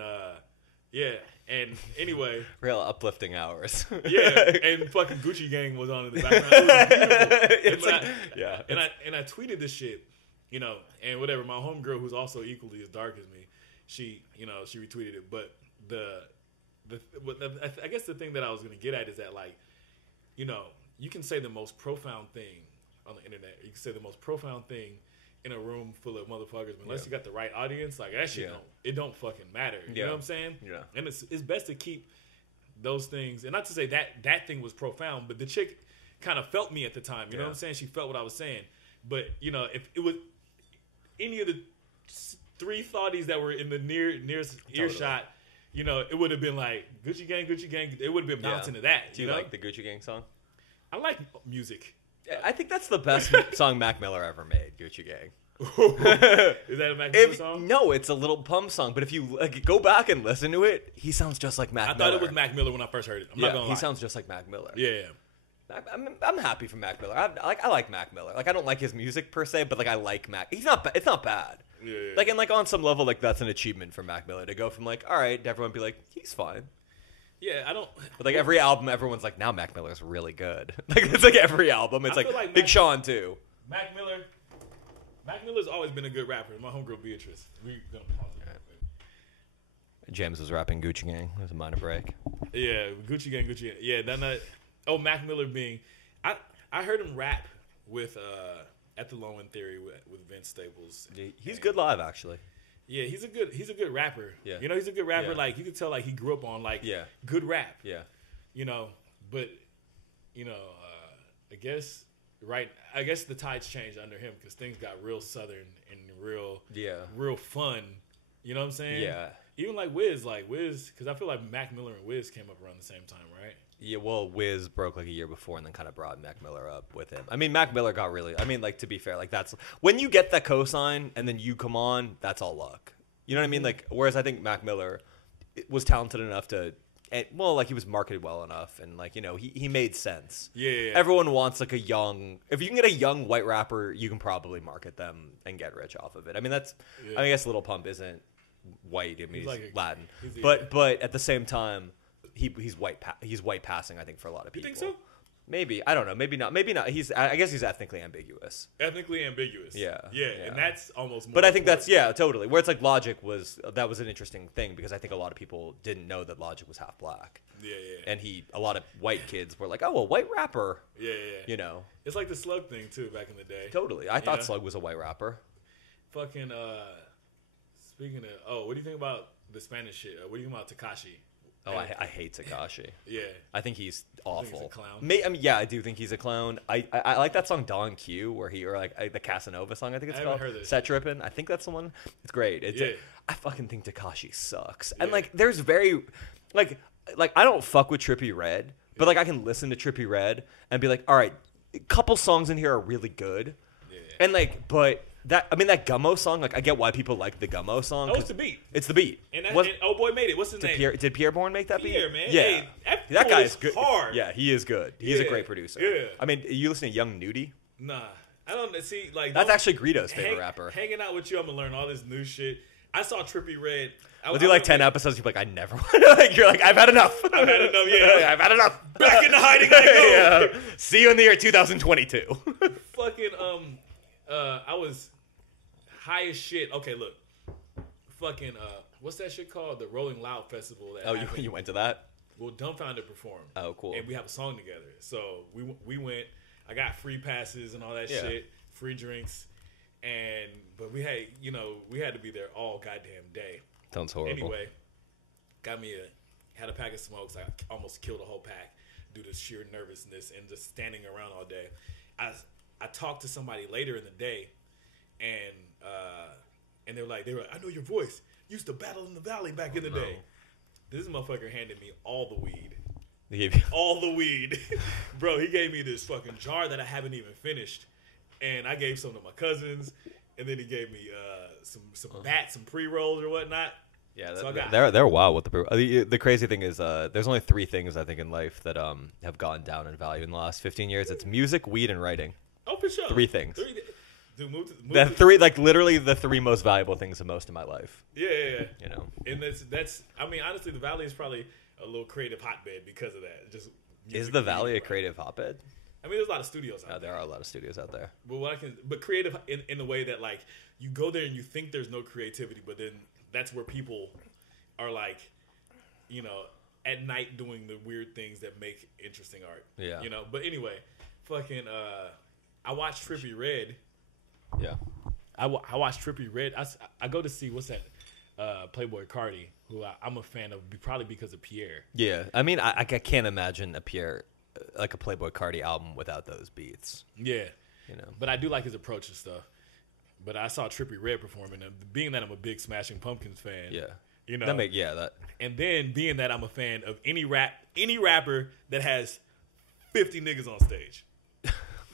yeah, and anyway. Real uplifting hours. Yeah, and fucking Gucci Gang was on in the background. It was beautiful. And I tweeted this shit, you know, and whatever, my homegirl, who's also equally as dark as me, she retweeted it. But I guess the thing that I was going to get at is that, like, you know, you can say the most profound thing on the internet. You can say the most profound thing in a room full of motherfuckers, but unless you got the right audience, like, that shit it don't fucking matter. You know what I'm saying? Yeah. And it's best to keep those things, and not to say that thing was profound, but the chick kind of felt me at the time. You know what I'm saying? She felt what I was saying. But, you know, if it was any of the three thoughties that were in the nearest earshot, you know, it would have been like Gucci Gang. It would have been bouncing to that. Do you like the Gucci Gang song? I like music. I think that's the best song Mac Miller ever made, Gucci Gang. Is that a Mac Miller song? No, it's a Little Pump song. But if you go back and listen to it, he sounds just like Mac Miller. I thought it was Mac Miller when I first heard it. I'm not gonna lie. He sounds just like Mac Miller. Yeah. I'm happy for Mac Miller. I like Mac Miller. Like, I don't like his music per se, but like, I like Mac. It's not bad. Yeah. Like, and like on some level, like, that's an achievement for Mac Miller to go from like, all right, to everyone be like, he's fine. Yeah, I don't. But like every album, everyone's like, now Mac Miller's really good. Like, it's like every album. It's like Big Sean too. Mac Miller's always been a good rapper. My homegirl Beatrice. We're gonna pause it. James was rapping Gucci Gang. It was a minor break. Yeah, Gucci Gang. Yeah, Mac Miller being, I heard him rap with at the Low End Theory with Vince Staples. He's good live, actually. Yeah, he's a good rapper. Yeah. You know, he's a good rapper. Yeah. Like, you could tell, like, he grew up on, like, good rap. Yeah. You know, but, you know, I guess the tides changed under him because things got real Southern and real fun. You know what I'm saying? Yeah. Even like Wiz, because I feel like Mac Miller and Wiz came up around the same time, right? Yeah, well, Wiz broke like a year before and then kind of brought Mac Miller up with him. I mean, Mac Miller got really... I mean, like, to be fair, like, that's... When you get that cosign and then you come on, that's all luck. You know what I mean? Like, whereas I think Mac Miller was talented enough to... Well, like, he was marketed well enough and, like, you know, he made sense. Yeah. Everyone wants, like, a young... If you can get a young white rapper, you can probably market them and get rich off of it. I mean, that's... I guess Lil Pump isn't white. I mean, he's Latin. But at the same time... He's white passing, I think, for a lot of people. You think so? Maybe. I don't know. Maybe not. Maybe not. I guess he's ethnically ambiguous. Ethnically ambiguous. Yeah. And that's almost more But I think that's, totally. Where it's like Logic was an interesting thing because I think a lot of people didn't know that Logic was half black. Yeah. And a lot of white kids were like, oh, a white rapper. Yeah. You know. It's like the Slug thing, too, back in the day. Totally. I thought Slug was a white rapper. Fucking, speaking of, what do you think about the Spanish shit? What do you think about Tekashi? Oh, I hate Tekashi. Yeah. I think he's awful. He's a clown. I mean, yeah, I do think he's a clown. I like that song Don Q where the Casanova song, I think it's called. Set Trippin'. I think that's the one. It's great. I fucking think Tekashi sucks. And like there's very like I don't fuck with Trippie Redd, but like I can listen to Trippie Redd and be like, all right, a couple songs in here are really good. Yeah. And like that Gummo song, like I get why people like the Gummo song. Oh, it's the beat. It's the beat. And oh boy made it. What's his name? Did Pierre Bourne make that Pierre, beat? Man. Yeah. Hey, that guy is good. Hard. Yeah, he is good. He's a great producer. Yeah. I mean, you listen to Young Nudie? Nah. I don't see like that's actually Greedo's favorite rapper. Hanging out with you, I'm gonna learn all this new shit. I saw Trippie Redd. We'll do like 10 episodes. You're like, I never want to. Like, you're like, I've had enough. I've had enough. Yeah, I've had enough. Back into hiding. I go. See you in the year 2022. Fucking I was high as shit. Okay, look. Fucking what's that shit called? The Rolling Loud Festival. You went to that? Well, Dumbfounded performed. Oh, cool. And we have a song together. So we went. I got free passes and all that shit, free drinks, but we had to be there all goddamn day. Sounds horrible. Anyway, had a pack of smokes. I almost killed a whole pack due to sheer nervousness and just standing around all day. I talked to somebody later in the day, and they were like, I know your voice. You used to battle in the valley back in the day. This motherfucker handed me all the weed. All the weed. Bro, he gave me this fucking jar that I haven't even finished. And I gave some to my cousins. And then he gave me some bats, some pre-rolls or whatnot. Yeah, so they're wild with the crazy thing is there's only 3 things I think in life that have gone down in value in the last 15 years. It's music, weed, and writing. Oh, for sure. 3 things. Dude, three, like literally the 3 most valuable things the most in my life. Yeah. You know. And that's I mean, honestly, the Valley is probably a little creative hotbed because of that. Just is the Valley a creative hotbed? I mean, there's a lot of studios out there. There are a lot of studios out there. But creative in the way that like you go there and you think there's no creativity, but then that's where people are like, you know, at night doing the weird things that make interesting art. Yeah. You know. But anyway, fucking I watched Trippie Redd. Yeah. I watched Trippie Redd. I go to see what's that Playboy Cardi, who I'm a fan of, probably because of Pierre. Yeah, I mean, I can't imagine a Pierre, like a Playboy Cardi album without those beats. Yeah, you know. But I do like his approach and stuff. But I saw Trippie Redd performing, and being that I'm a big Smashing Pumpkins fan. Yeah, you know. that. And then being that I'm a fan of any rapper that has 50 niggas on stage.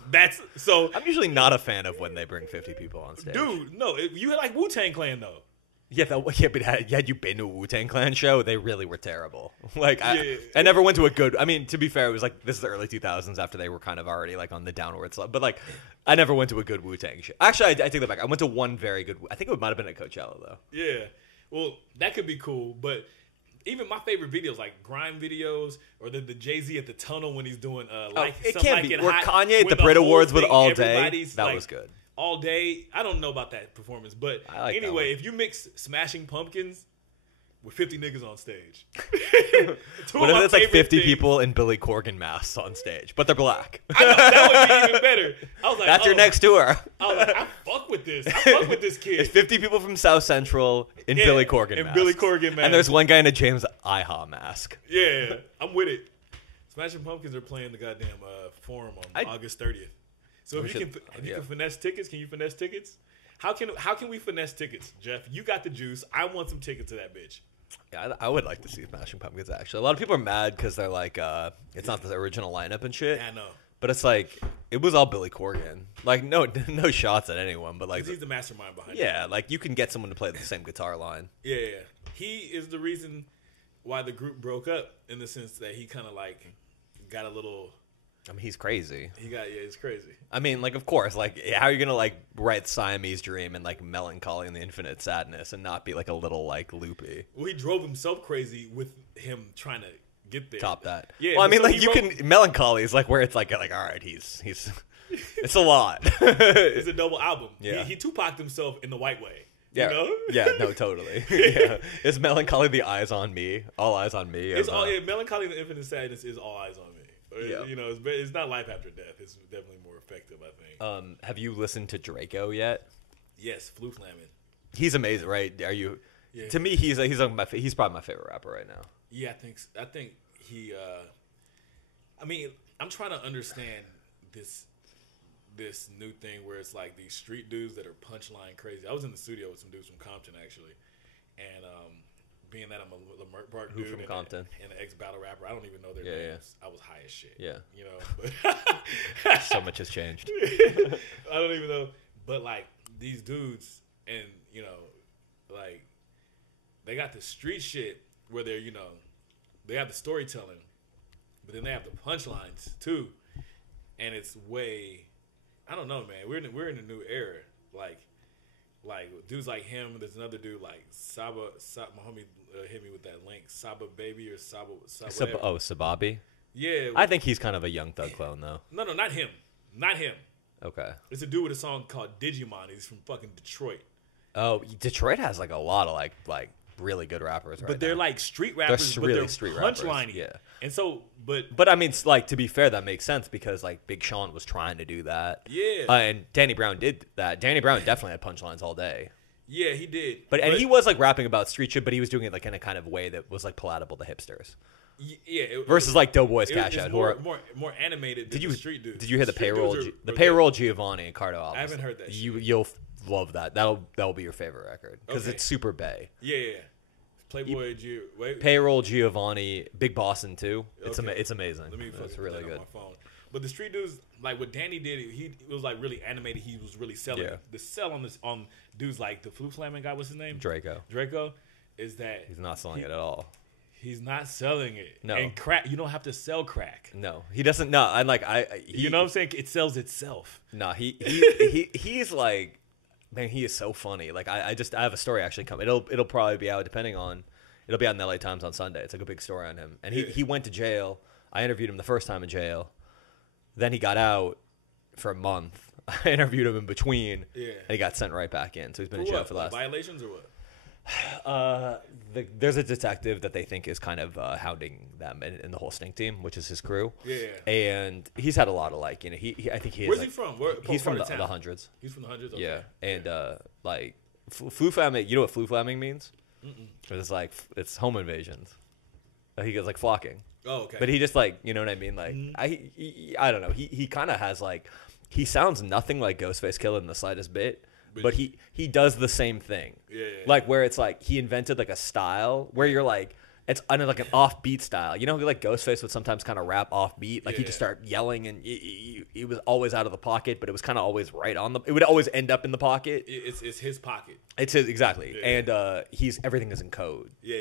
That's so. I'm usually not a fan of when they bring 50 people on stage. Dude, no, you like Wu-Tang Clan though. Yeah, but had you been to a Wu-Tang Clan show? They really were terrible. Like, I never went to a good... I mean, to be fair, it was like, this is the early 2000s after they were kind of already like on the downward slope. But like, I never went to a good Wu-Tang show. Actually, I take that back. I went to one very good... I think it might have been at Coachella, though. Yeah. Well, that could be cool, but... Even my favorite videos, like grime videos, or the Jay-Z at the tunnel when he's doing it can't be. Or Kanye at the Brit Awards with All Day. That was good. All Day. I don't know about that performance, but anyway, if you mix Smashing Pumpkins with 50 niggas on stage. What if it's like 50 people in Billy Corgan masks on stage, but they're black? I know, that would be even better. I was like, that's your next tour. I was like, I fuck with this. I fuck with this kid. It's 50 people from South Central in Billy Corgan masks. Billy Corgan masks. And there's one guy in a James Iha mask. Yeah, I'm with it. Smashing Pumpkins are playing the goddamn Forum on August 30th. So if you can finesse tickets, can you finesse tickets? How can we finesse tickets, Jeff? You got the juice. I want some tickets to that bitch. Yeah, I would like to see Smashing Pumpkins, actually. A lot of people are mad because they're like, it's not the original lineup and shit. Yeah, I know. But it's like, it was all Billy Corgan. Like, no shots at anyone, but like... He's the mastermind behind it. Yeah, like, you can get someone to play the same guitar line. Yeah. He is the reason why the group broke up, in the sense that he kind of like got a little... I mean, he's crazy. He's crazy. I mean, like, of course, like, how are you gonna like write Siamese Dream and like Melancholy and the Infinite Sadness and not be like a little like loopy? Well, he drove himself crazy with him trying to get there. Top that. Yeah. Well, I mean, like, Melancholy is like where it's like all right, he's it's a lot. It's a double album. Yeah. He Tupac'd himself in the white way. Yeah. You know? Yeah. No. Totally. Yeah. Is Melancholy the Eyes on Me? All Eyes on Me. It's all. Melancholy and the Infinite Sadness is all eyes on me. Yeah. You know, it's not life after death. It's definitely more effective, I think. Have you listened to Draco yet? Yes, Flu Flamin'. He's amazing, right? Are you? Yeah. To me, he's probably my favorite rapper right now. Yeah, I think he. I mean, I'm trying to understand this new thing where it's like these street dudes that are punchline crazy. I was in the studio with some dudes from Compton actually, and being that I'm a Lamert Park dude from Compton and an ex-battle rapper, I don't even know their names. Yeah. I was high as shit. Yeah. You know, but so much has changed. I don't even know. But, like, these dudes and, you know, like, they got the street shit where they're, you know, they have the storytelling, but then they have the punchlines, too. And it's way, I don't know, man. We're in a new era. Like dudes like him, there's another dude like Saba my homie hit me with that link, Saba Baby or Saba Sababi? Yeah. I think he's kind of a Young Thug clone, though. No, not him. Not him. Okay. It's a dude with a song called Digimon. He's from fucking Detroit. Oh, Detroit has like a lot of like really good rappers right But they're now. like street rappers, they're but really they're street punchline-y. rappers. Yeah. And so, but I mean, like, to be fair, that makes sense because like Big Sean was trying to do that. Yeah. And Danny Brown did that. Danny Brown definitely had punchlines all day. Yeah, he did. But he was like rapping about street shit, but he was doing it like in a kind of way that was like palatable to hipsters. Yeah. Versus like Doughboys Cash Out, more animated than the street dudes. Did you hear the Payroll Giovanni and Cardo album? I haven't heard that. You'll love that. That'll be your favorite record because it's super Bay. Yeah. Playboy Payroll Giovanni, Big Bossin too. It's Okay. it's amazing. Let me it's really good. On my phone. But the street dudes, like what Danny did, he was like really animated. He was really selling. Yeah. The sell on dudes like the Flu Flamin' guy. What's his name? Draco is that he's not selling it at all. He's not selling it. No. And crack, you don't have to sell crack. No, he doesn't. No, and like you know what I'm saying? It sells itself. No, he's like, man, he is so funny. Like I have a story actually coming. It'll probably be out it'll be out in the LA Times on Sunday. It's like a big story on him. And he went to jail. I interviewed him the first time in jail. Then he got out for a month. I interviewed him in between. Yeah. And he got sent right back in. So he's been in jail for the last. Violations or what? There's a detective that they think is kind of hounding them in the whole Stink team, which is his crew. Yeah. And he's had a lot of like, you know, I think he. Where's he from? He's from the hundreds. He's from the hundreds. Okay. Yeah, and like Flu Flamming. You know what Flu Flamming means? It's like it's home invasions. He goes like flocking. Oh, okay. But he just like, you know what I mean? Like I don't know. He kind of has like, he sounds nothing like Ghostface Killah in the slightest bit. But he does the same thing. Yeah. Like where it's like he invented like a style where you're like, it's under like an offbeat style. You know, like Ghostface would sometimes kind of rap offbeat. Like he'd just start yelling and he was always out of the pocket, but it was kind of always right on it would always end up in the pocket. It's his pocket. It's his, exactly. Yeah. And everything is in code. Yeah.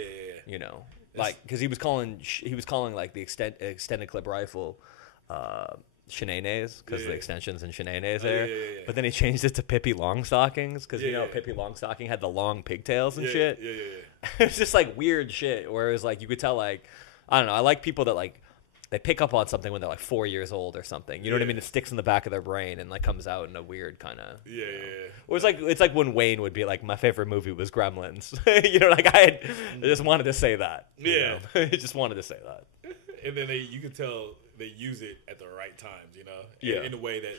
You know, like, because he was calling like the extended clip rifle, Shenanay's, because the extensions and Shenanay's there. Yeah. But then he changed it to Pippi Longstockings because you know Pippi Longstocking had the long pigtails and shit. Yeah. It's just like weird shit where it was like you could tell, like, I don't know, I like people that like they pick up on something when they're like 4 years old or something. You know what I mean? It sticks in the back of their brain and like comes out in a weird kind of. Yeah. Or it's like when Wayne would be like, my favorite movie was Gremlins. You know, like I just wanted to say that. Yeah, I just wanted to say that. And then you can tell they use it at the right times. You know, in a way that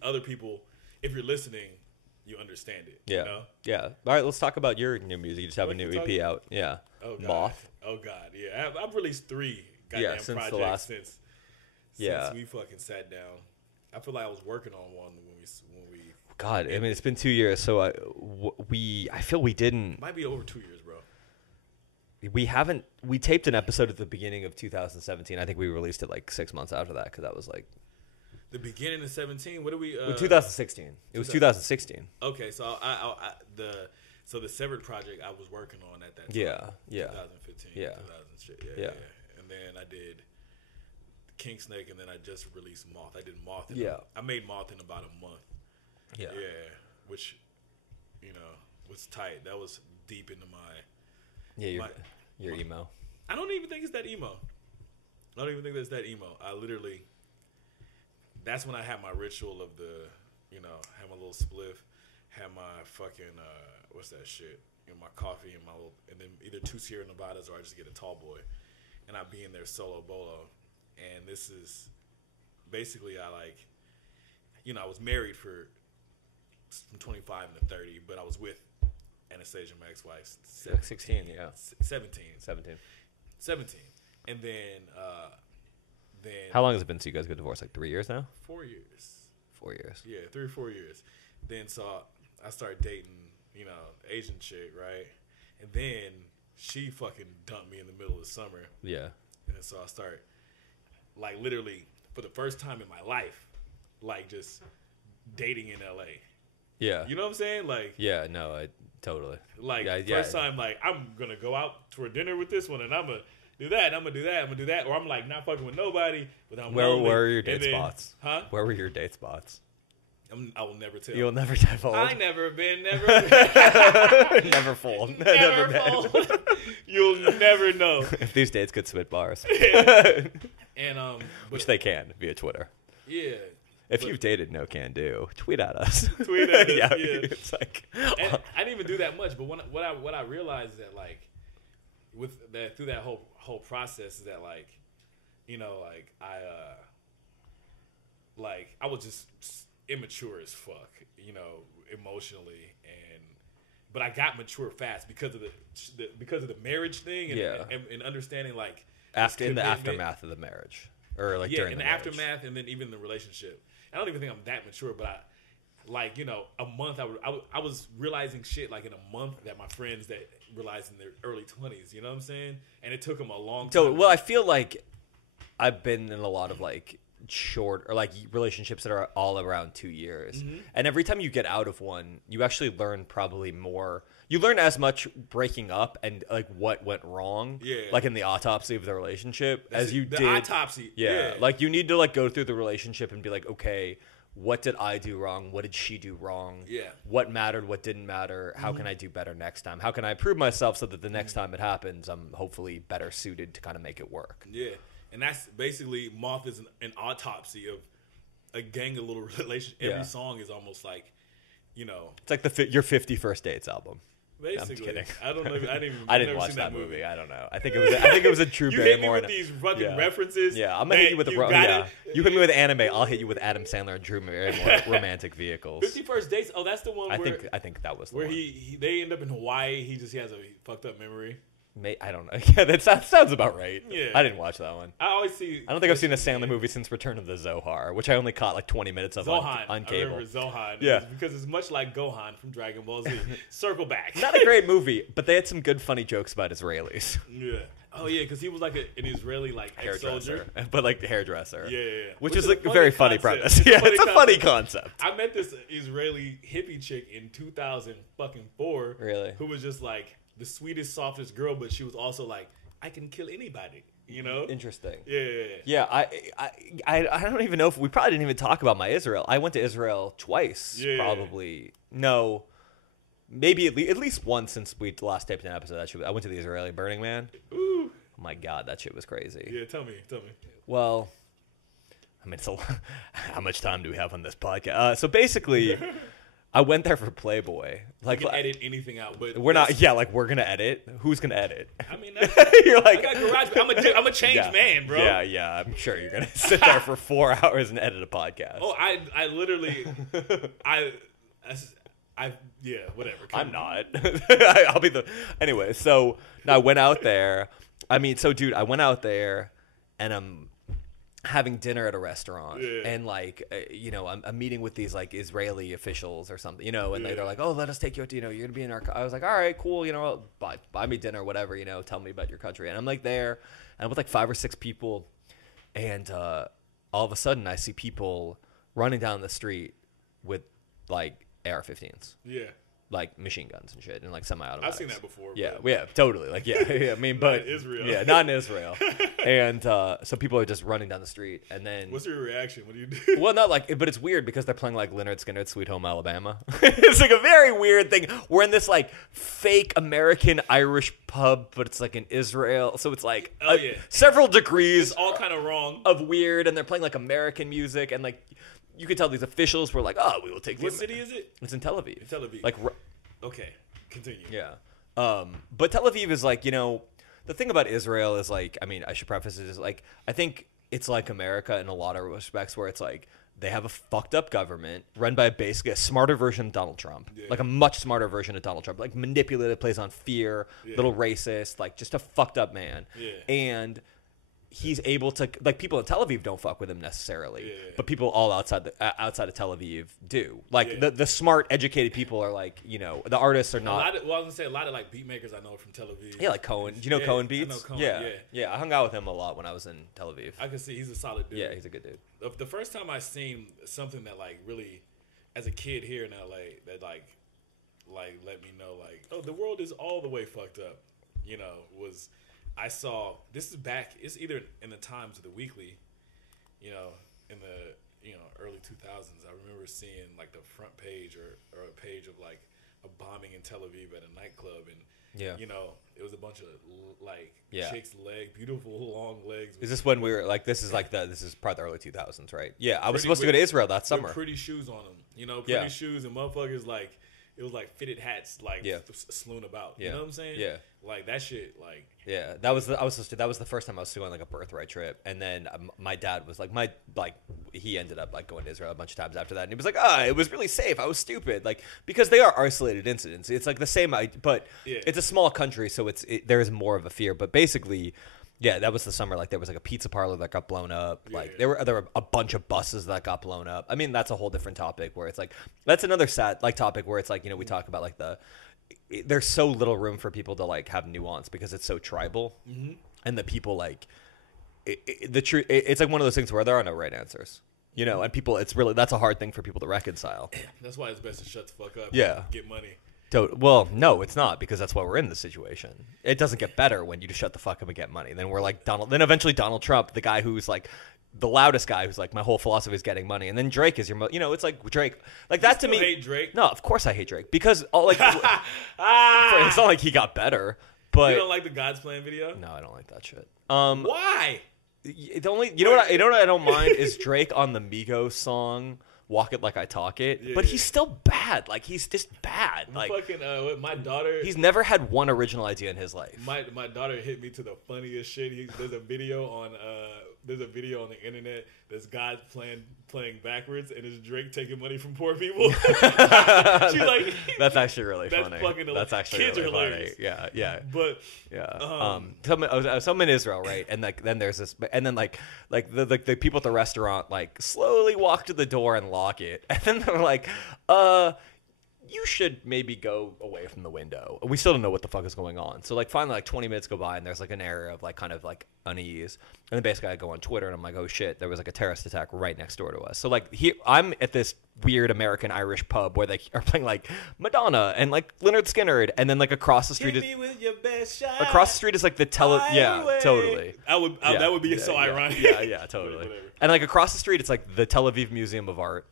other people, if you're listening, you understand it. Yeah. You know? Yeah. All right, let's talk about your new music. You just have a new EP out. Yeah. Oh, God. M.O.T.H. Oh, God. Yeah. I've released 3 goddamn since projects the last... since we fucking sat down. I feel like I was working on one when we God, I mean, it's been 2 years, so I feel we didn't... Might be over 2 years, bro. We taped an episode at the beginning of 2017. I think we released it like 6 months after that because that was like... The beginning of 17? What do we... 2016. It was 2016. Okay, so the Severed project I was working on at that time. Yeah. 2015. Yeah. 2000 shit. Yeah. And then I did King Snake, and then I just released M.O.T.H. I did M.O.T.H. I made M.O.T.H. in about a month. Yeah. Yeah, which, was tight. That was deep into your emo. I don't even think it's that emo. I don't even think that's that emo. I literally, that's when I had my ritual of had my little spliff, had my fucking, what's that shit? My coffee and then either 2 Sierra Nevadas or I just get a tall boy. And I'd be in there solo bolo. And this is, basically I was married from 25 to 30, but I was with Anastasia, my ex-wife. 16, yeah. 17. And then how long has it been since you guys got divorced? Like 3 years now? 4 years. 4 years. Yeah, 3 or 4 years. Then I started dating, Asian chick, right? And then she fucking dumped me in the middle of the summer. Yeah. And so I started, literally, for the first time in my life, just dating in LA. Yeah. You know what I'm saying? Yeah, no, I totally. First time, I'm going to go out for dinner with this one, and I'm going to do that, I'm going to do that, I'm going to do that. Or I'm, not fucking with nobody, but I'm Where lonely. were your date spots? Huh? Where were your date spots? I will never tell. You'll never divulge. I never been. Never fold. Never fold. You'll never know. If these dates could spit bars. And which they can via Twitter. Yeah. If you've dated No Can Do, tweet at us. Tweet at us. Yeah. It's and I didn't even do that much, but what I realized is that through that whole process is that I was just immature as fuck, emotionally, but I got mature fast because of the marriage thing and understanding in the aftermath of the marriage or during in the aftermath and then even the relationship. I don't even think I'm that mature, but a month I was realizing shit in a month that my friends that realized in their early 20s, you know what I'm saying? And it took them a long time. So, well, I feel like I've been in a lot of short or relationships that are all around 2 years, and every time you get out of one, you actually learn probably more. You learn as much breaking up and what went wrong, in the autopsy of the relationship as you did the autopsy. Yeah, you need to go through the relationship and be okay, what did I do wrong? What did she do wrong? Yeah. What mattered? What didn't matter? How can I do better next time? How can I improve myself so that the next time it happens, I'm hopefully better suited to kind of make it work? Yeah. And that's basically M.O.T.H. is an autopsy of a gang of little relations. Every song is almost it's like your 50 First Dates album. Basically, I'm kidding. I don't know. I didn't watch that movie. I don't know. I think it was a True you Barrymore. You hit me with these fucking references. Yeah, I'm gonna hit you with You hit me with anime. I'll hit you with Adam Sandler and Drew Barrymore romantic vehicles. 50 First Dates. Oh, that's the one. I think that was the where one. they end up in Hawaii. He has a fucked up memory. I don't know. Yeah, that sounds about right. Yeah. I didn't watch that one. I always see. I don't think I've seen a Sandler movie since Return of the Zohar, which I only caught 20 minutes of on cable. I remember Zohan. Yeah. Because it's much like Gohan from Dragon Ball Z. Circle back. Not a great movie, but they had some good funny jokes about Israelis. Yeah. Oh yeah, because he was an Israeli hairdresser, but hairdresser. Yeah. Which is a very funny premise. Yeah, it's a funny concept. I met this Israeli hippie chick in 2004. Really? Who was just the sweetest, softest girl, but she was also I can kill anybody. Interesting. Yeah. I don't even know if we probably didn't even talk about my Israel. I went to Israel twice. Yeah. Probably no. Maybe at least once since we last taped an episode. I went to the Israeli Burning Man. Ooh. my God, that shit was crazy. Yeah, tell me. Well, I mean, how much time do we have on this podcast? So basically, I went there for Playboy. Like, you can edit anything out, but we're not. Yeah, like we're gonna edit. Who's gonna edit? I mean, you're like, I got garage. I'm a changed man, bro. Yeah. I'm sure you're gonna sit there for 4 hours and edit a podcast. Oh, I literally, yeah, whatever. I'm not. I'll be the anyway. So I went out there. I mean, so dude, I went out there, and I'm having dinner at a restaurant, and like, I'm meeting with these like Israeli officials or something, and they're like, oh, let us take you out, you're gonna be in our. I was like, all right, cool, buy me dinner, whatever, tell me about your country, and I'm like there, and I'm with like 5 or 6 people, and all of a sudden I see people running down the street with like AR-15s. Yeah. Like machine guns and shit and like semi-automatics. I've seen that before. Yeah, totally. Like, I mean, but not in Israel. Yeah, not in Israel. And so people are just running down the street, and then what's your reaction? What do you do? Well, not like, but it's weird because they're playing like Lynyrd Skynyrd's "Sweet Home Alabama." It's like a very weird thing. We're in this like fake American Irish pub, but it's like in Israel, so it's like several degrees, it's all kind of wrong of weird, and they're playing like American music, and like. You could tell these officials were like, "Oh, we will take." What city is it? It's in Tel Aviv. In Tel Aviv. Like, okay, continue. Yeah, but Tel Aviv is like, the thing about Israel is like, I mean, I should preface it as like, I think it's like America in a lot of respects, where it's like they have a fucked up government run by basically a smarter version of Donald Trump, like a much smarter version of Donald Trump, like manipulated, plays on fear, little racist, like just a fucked up man, and. He's able to, like, people in Tel Aviv don't fuck with him necessarily, but people all outside of Tel Aviv do. Like the smart, educated people are like, the artists are not. I was gonna say a lot of like beat makers I know from Tel Aviv. Yeah, like Cohen. Do you know Cohen Beats? I know Cohen, yeah. I hung out with him a lot when I was in Tel Aviv. I can see he's a solid dude. Yeah, he's a good dude. The first time I seen something that like really, as a kid here in LA, that like let me know like, oh, the world is all the way fucked up. Was. I saw this is back. It's either in the Times or the Weekly, in the early 2000s. I remember seeing like the front page or a page of like a bombing in Tel Aviv at a nightclub, and it was a bunch of like chicks' beautiful long legs. Is this when we were like? This is probably the early 2000s, right? Yeah, I was supposed to go to Israel that summer. With pretty shoes on them, pretty shoes and motherfuckers like. It was like fitted hats, like slewn about. You know what I'm saying? Yeah. Like that shit, like. Yeah, that was the first time I was going like a birthright trip, and then my dad was like he ended up like going to Israel a bunch of times after that, and he was like, it was really safe. I was stupid, like because they are isolated incidents. It's like the same, but it's a small country, so there is more of a fear. But basically. Yeah, that was the summer. Like there was like a pizza parlor that got blown up. Like there were a bunch of buses that got blown up. I mean, that's a whole different topic where it's like that's another sad like topic where it's like we talk about like there's so little room for people to like have nuance because it's so tribal, and the people like it's like one of those things where there are no right answers. And people that's a hard thing for people to reconcile. That's why it's best to shut the fuck up. Yeah, and get money. Well, no, it's not because that's why we're in this situation. It doesn't get better when you just shut the fuck up and get money. Then we're like then eventually Donald Trump, the guy who's like the loudest guy, who's like my whole philosophy is getting money, and then Drake is it's like Drake, like that to me. Hate Drake? No, of course I hate Drake because it's not like he got better. But you don't like the God's Plan video? No, I don't like that shit. Why? The only you know what I don't mind is Drake on the Migos song. Walk It Like I Talk It, but he's still bad. Like he's just bad. Like fucking my daughter. He's never had one original idea in his life. My daughter hit me to the funniest shit. There's a video on the internet. There's God playing backwards, and it's Drake taking money from poor people. She's like, that's actually really funny. That's actually kids really are hilarious. Funny. Yeah. But so I'm in Israel, right? And like then there's this, and then like the people at the restaurant like slowly walk to the door and lock it, and then they're like, you should maybe go away from the window. We still don't know what the fuck is going on. So like finally like 20 minutes go by and there's like an area of like kind of like unease. And then basically I go on Twitter and I'm like, oh shit, there was like a terrorist attack right next door to us. So like I'm at this weird American Irish pub where they are playing like Madonna and like Lynyrd Skynyrd, and then like across the street across the street is like the totally. That would be so ironic. Yeah, totally. And like across the street it's like the Tel Aviv Museum of Art.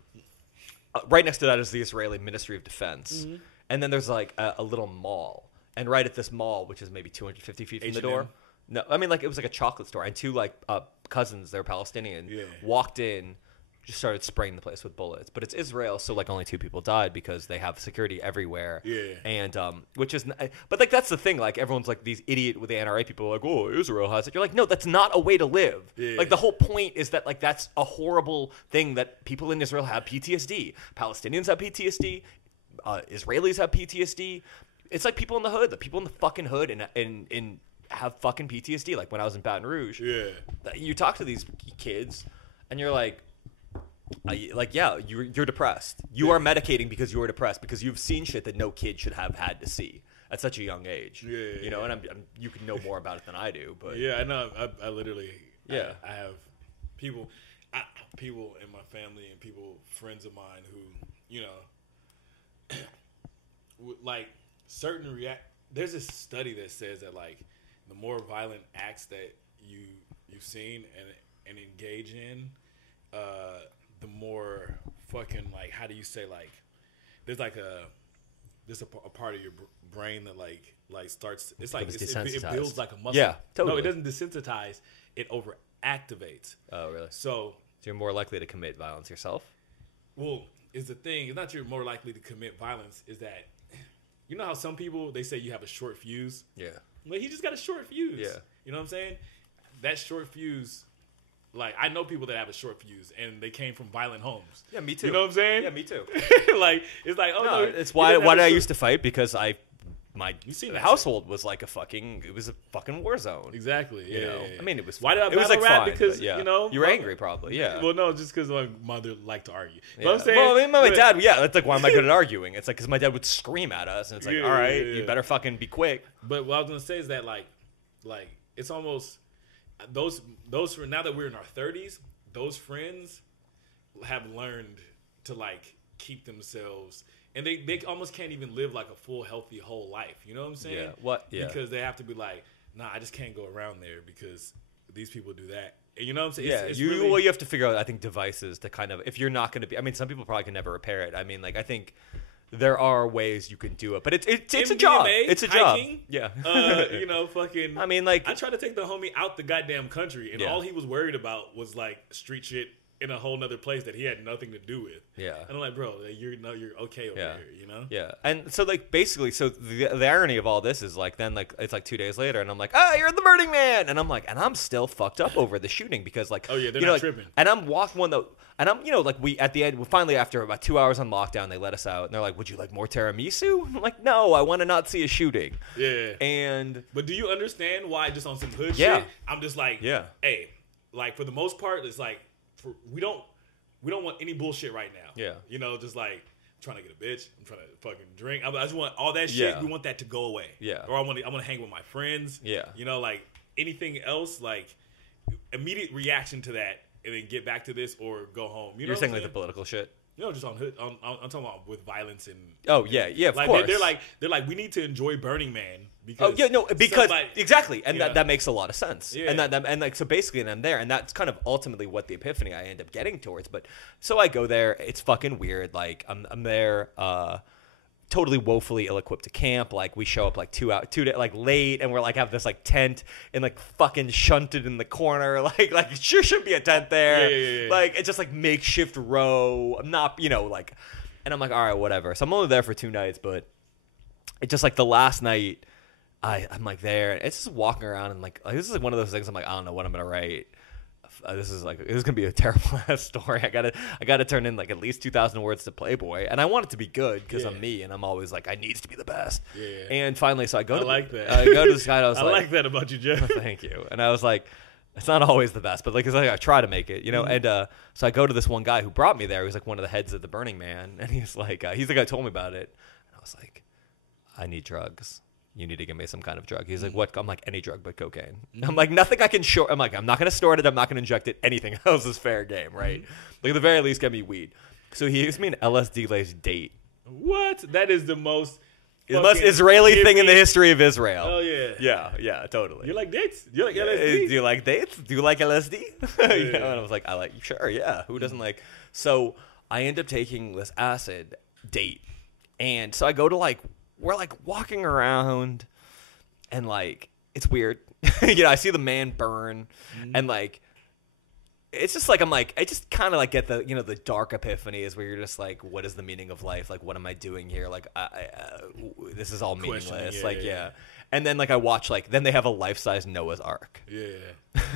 Right next to that is the Israeli Ministry of Defense. Mm-hmm. And then there's like a little mall. And right at this mall, which is maybe 250 feet from the door. No, I mean, like, it was like a chocolate store, and two, like, cousins, they're Palestinian, walked in, just started spraying the place with bullets. But it's Israel, so, like, only 2 people died because they have security everywhere. Yeah. And, which is, but, like, that's the thing. Like, everyone's like, these idiot with the NRA people are like, oh, Israel has it. You're like, no, that's not a way to live. Yeah. Like, the whole point is that, like, that's a horrible thing that people in Israel have PTSD. Palestinians have PTSD. Israelis have PTSD. It's like people in the hood. The people in the fucking hood and have fucking PTSD. Like, when I was in Baton Rouge. Yeah. You talk to these kids, and you're like, yeah, you're depressed. You are medicating because you are depressed because you've seen shit that no kid should have had to see at such a young age. Yeah, you know, and you can know more about it than I do. But yeah, I know. I literally, yeah, I have people in my family and friends of mine who, you know, like certain There's this study that says that like the more violent acts that you've seen and engage in, the more fucking, like, how do you say, like, there's like a part of your brain that like starts, it's like it builds like a muscle. Yeah, totally. No, it doesn't desensitize, it overactivates. Oh, really? So you're more likely to commit violence yourself? Well, is the thing, it's not you're more likely to commit violence, is that, you know how some people, they say you have a short fuse? Yeah. Like, he just got a short fuse. Yeah. You know what I'm saying? That short fuse, like, I know people that have a short fuse, and they came from violent homes. Yeah, me too. You know what I'm saying? Yeah, me too. Like, it's like, oh, no. It's why did I used to fight? Because my household shit. was like it was a fucking war zone. Exactly. Yeah. You know? I mean, it was. Why did I it was battle like rap? fine, Because, yeah. you know. You were angry, probably, yeah. Well, no, just because my mother liked to argue. You Yeah. know what I'm saying? Well, I mean, my dad, yeah, that's like, why am I good at arguing? It's like, because my dad would scream at us, and it's like, all right, you better fucking be quick. But what I was going to say is that, like, it's almost, those now that we're in our 30s, those friends have learned to, like, keep themselves, and they almost can't even live like a full, healthy, whole life. You know what I'm saying? Yeah. What? Yeah. Because they have to be like, nah, I just can't go around there because these people do that. And you know what I'm saying? Yeah. It's you really, have to figure out, I think, devices to kind of, if you're not going to be, I mean, some people probably can never repair it. I mean, like, I think there are ways you can do it, but it's a job. It's a hiking, job. Yeah. You know, fucking. I mean, like, I tried to take the homie out the goddamn country, and Yeah. all he was worried about was like street shit in a whole nother place that he had nothing to do with. Yeah. And I'm like, bro, you're okay over here, you know? Yeah. And so, like, basically, so the irony of all this is, like, then, like, it's like 2 days later, and I'm like, you're the Burning Man! And I'm like, and I'm still fucked up over the shooting because, like, oh, yeah, they're you not know, tripping. And I'm walking and I'm, you know, like, at the end, finally, after about 2 hours on lockdown, they let us out, and they're like, would you like more tiramisu? I'm like, no, I want to not see a shooting. Yeah. But do you understand why, just on some hood Yeah. shit, I'm just like, Yeah. hey, like, for the most part, it's like, we don't want any bullshit right now. Yeah. You know, just like, I'm trying to get a bitch. I'm trying to fucking drink. I just want all that shit. Yeah. We want that to go away. Yeah. Or I want to hang with my friends. Yeah. You know, like anything else, like immediate reaction to that, and then get back to this or go home. You know You're saying, what like, the political shit? You know, just on hood. I'm talking about with violence and. Oh yeah, of like, course. They're like, we need to enjoy Burning Man because. Oh yeah, no, because somebody, exactly, and yeah. that makes a lot of sense. Yeah. And like, so basically, and I'm there, and that's kind of ultimately what the epiphany I end up getting towards. But so I go there, it's fucking weird. Like I'm there, totally woefully ill-equipped to camp. Like, we show up like 2 days like late, and we're like have this like tent and like fucking shunted in the corner. Like it sure should be a tent there. Yeah. Like, it's just like makeshift row. I'm not, you know, like, and I'm like, all right, whatever. So I'm only there for 2 nights, but it's just like the last night I'm like there. It's just walking around and like this is like one of those things. I'm like, I don't know what I'm gonna write. This is gonna be a terrible ass story. I gotta turn in like at least 2,000 words to Playboy, and I want it to be good because I'm me, and I'm always like, I needs to be the best. Yeah. And finally, so I go to that. I go to this guy. And I was I like that about you, Jeff. Thank you. And I was like, it's not always the best, but like, it's like I try to make it, you know. Mm-hmm. And so I go to this one guy who brought me there. He was like one of the heads of the Burning Man, and he's like, he's the guy who told me about it. And I was like, I need drugs. You need to give me some kind of drug. He's like, what? I'm like, any drug but cocaine. I'm like, nothing I can short. I'm like, I'm not going to snort it. I'm not going to inject it. Anything else is fair game, right? Like, at the very least, get me weed. So he gives me an LSD-laced date. What? That is the most Israeli thing in the history of Israel. Oh, yeah. Yeah, totally. You like dates? You like LSD? Do you like dates? Do you like LSD? Yeah. You know, and I was like, sure, yeah. Who doesn't like? So I end up taking this acid date. And so I go to like, we're like walking around and like it's weird. I see the man burn, and like, it's just like, I'm like, I just kind of like get the, the dark epiphany is where you're just like, what is the meaning of life? Like, what am I doing here? Like, this is all meaningless. Yeah. And then like I watch then they have a life-size Noah's Ark. Yeah.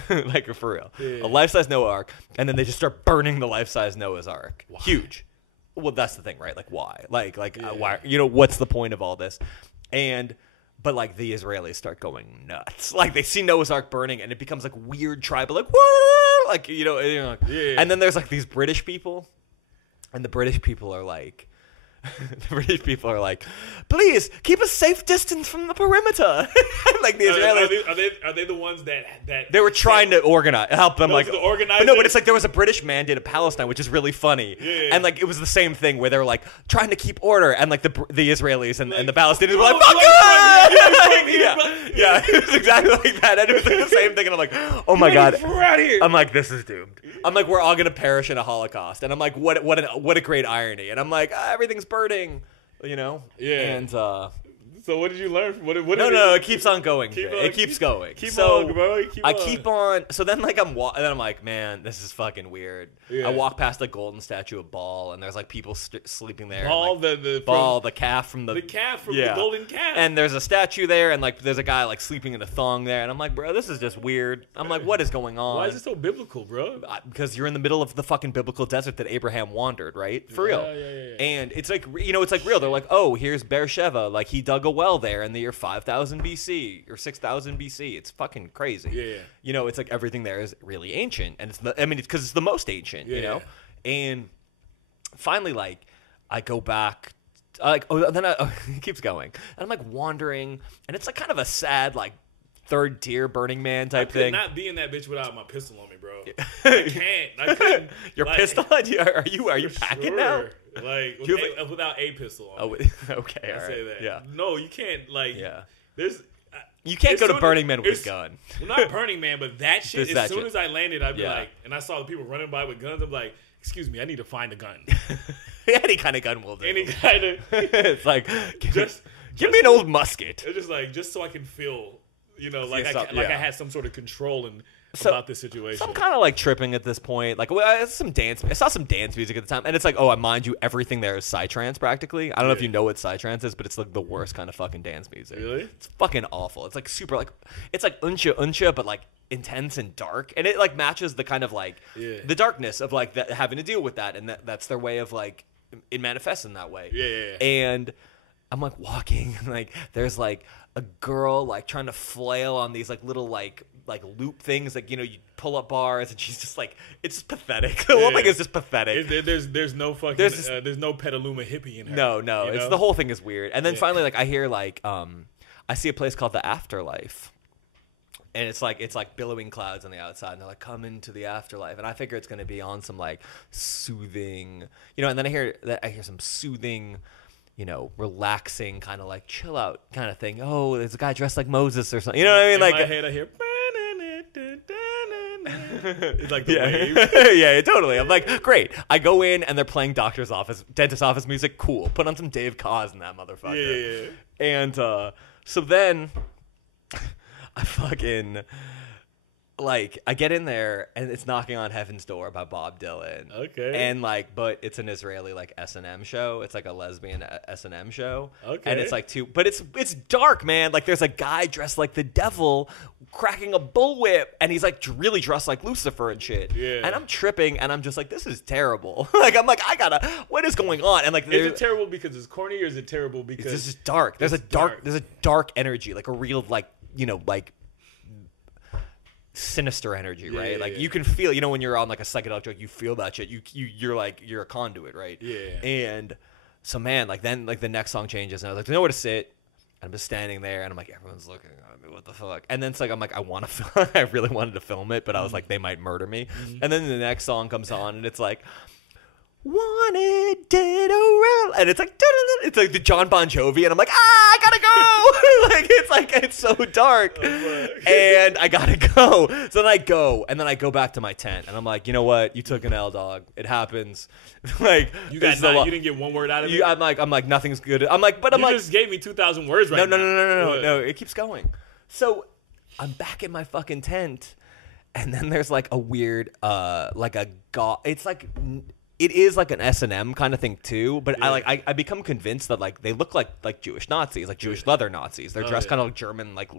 Like for real. Yeah. A life-size Noah Ark, and then they just start burning the life-size Noah's Ark. Why? Huge. Well, that's the thing, right? Like why? Why? What's the point of all this? But like the Israelis start going nuts. Like they see Noah's Ark burning, and it becomes like weird tribal, like whoa, like Yeah. And then there's like these British people, and the British people are like, please keep a safe distance from the perimeter. Like the Israelis, are they the ones that they were trying to help them, like the organizers? No, but it's like there was a British mandate of Palestine, which is really funny. Yeah. And like it was the same thing where they were like trying to keep order, and like the Israelis and the Palestinians were like, fuck yeah, it was exactly like that. And it was like the same thing, and I'm like, oh my god, we're out here. I'm like, this is doomed. I'm like, we're all gonna perish in a Holocaust, and I'm like, what a great irony. And I'm like, everything's burning, Yeah. And so what did you learn? No, it keeps on going. It keeps going. Keep so on, bro. Keep on. So then, like, and then I'm like, man, this is fucking weird. Yeah. I walk past the golden statue of Baal, and there's like people sleeping there. Baal, Baal, the calf from the golden calf. And there's a statue there, and like there's a guy like sleeping in a thong there, and I'm like, bro, this is just weird. I'm like, what is going on? Why is it so biblical, bro? Because you're in the middle of the fucking biblical desert that Abraham wandered, right? For real. Yeah. And it's like, it's like real. They're like, oh, here's Beersheba. Like he dug a well there in the year 5000 BC or 6000 BC. It's fucking crazy. Yeah. It's like everything there is really ancient, and it's because it's the most ancient. And finally, like, I go back. It keeps going, and I'm like wandering, and it's like kind of a sad like third tier Burning Man type thing. I could not be in that bitch without my pistol on me, bro. I couldn't. Your pistol? Are you packing now? Like without a pistol on. Oh, me. Okay. I say that. Yeah. No, you can't. Like, you can't go to Burning Man with a gun. Well, not Burning Man, but that shit. As soon as I landed, I'd be like, and I saw the people running by with guns. I'm like, excuse me, I need to find a gun. Any kind of gun will do. Any kind of. It's like give me an old musket. It's just like so I can feel, I had some sort of control about this situation. So I'm kind of like tripping at this point. Like I saw some dance music at the time, and it's like, oh, mind you, everything there is psytrance practically. I don't know if you know what psytrance is, but it's like the worst kind of fucking dance music. Really? It's fucking awful. It's like super it's like uncha, but like intense and dark, and it like matches the kind of like the darkness of like that, having to deal with that, and that's their way of like it manifests in that way. Yeah. And I'm like walking, and like there's like a girl like trying to flail on these like little like loop things, like you pull up bars, and she's just like, it's just pathetic. The whole thing is just pathetic. There's no fucking there's no Petaluma hippie in her. No, it's the whole thing is weird. And then finally, like I hear like I see a place called the Afterlife, and it's like billowing clouds on the outside, and they're like, come into the afterlife, and I figure it's gonna be on some like soothing, and then I hear some soothing, relaxing kind of like chill out kind of thing. Oh, there's a guy dressed like Moses or something. You know what I mean? In like my head, I hear. It's like the wave. Yeah, totally. I'm like, great. I go in and they're playing dentist office music. Cool. Put on some Dave Koz in that motherfucker. Yeah. And so then I fucking like I get in there and it's Knocking on Heaven's Door by Bob Dylan. Okay. And like, but it's an Israeli like S&M show. It's like a lesbian S&M show. Okay. And it's like but it's dark, man. Like there's a guy dressed like the devil cracking a bullwhip, and he's like really dressed like Lucifer and shit. Yeah. And I'm tripping, and I'm just like, this is terrible. Like I'm like, what is going on? And like, is it terrible because it's corny, or is it terrible because it's just dark? There's a dark energy, like a real like like sinister energy, right? Yeah, like you can feel, when you're on like a psychedelic drug, you feel that shit. You're like, you're a conduit, right? Yeah. And so, man, like then like the next song changes, and I was like, there's nowhere to sit. And I'm just standing there, and I'm like, everyone's looking at me. What the fuck? And then it's like, I'm like, I really wanted to film it, but I was like, they might murder me. And then the next song comes on, and it's like, wanted, dead or real, and it's like the John Bon Jovi, and I'm like, I gotta go. It's so dark, and I gotta go. So then I go, and then I go back to my tent, and I'm like, you know what? You took an L, dog. It happens. Like you didn't get one word out of it. I'm like nothing's good. I'm like, you just gave me 2,000 words right now. No. It keeps going. So I'm back in my fucking tent, and then there's like a weird, it's like. It is like an S&M kind of thing too, but I become convinced that like they look like Jewish Nazis, like Jewish leather Nazis. They're dressed kind of like German, like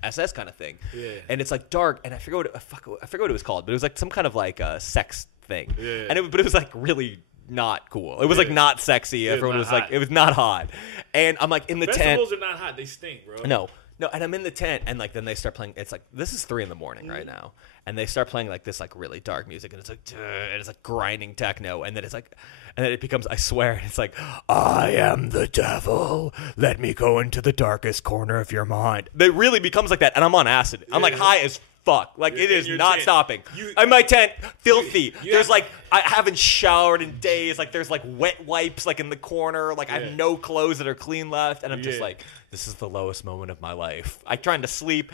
SS kind of thing. Yeah. And it's like dark, and I forget what it was called, but it was like some kind of like sex thing. Yeah. And it was like really not cool. It was like not sexy. Everyone was like, it was not hot. And I'm like in the tent. Festivals are not hot. They stink, bro. No, and I'm in the tent, and like then they start playing. It's like this is 3 a.m. right now, and they start playing like this like really dark music, and it's like grinding techno, and then it's like, and then it becomes, I swear, it's like, I am the devil. Let me go into the darkest corner of your mind. It really becomes like that, and I'm on acid. I'm like high as fuck. Like it is not stopping. In my tent, filthy. There's like I haven't showered in days. Like there's like wet wipes like in the corner. Like I have no clothes that are clean left, and I'm just like, this is the lowest moment of my life. I'm trying to sleep.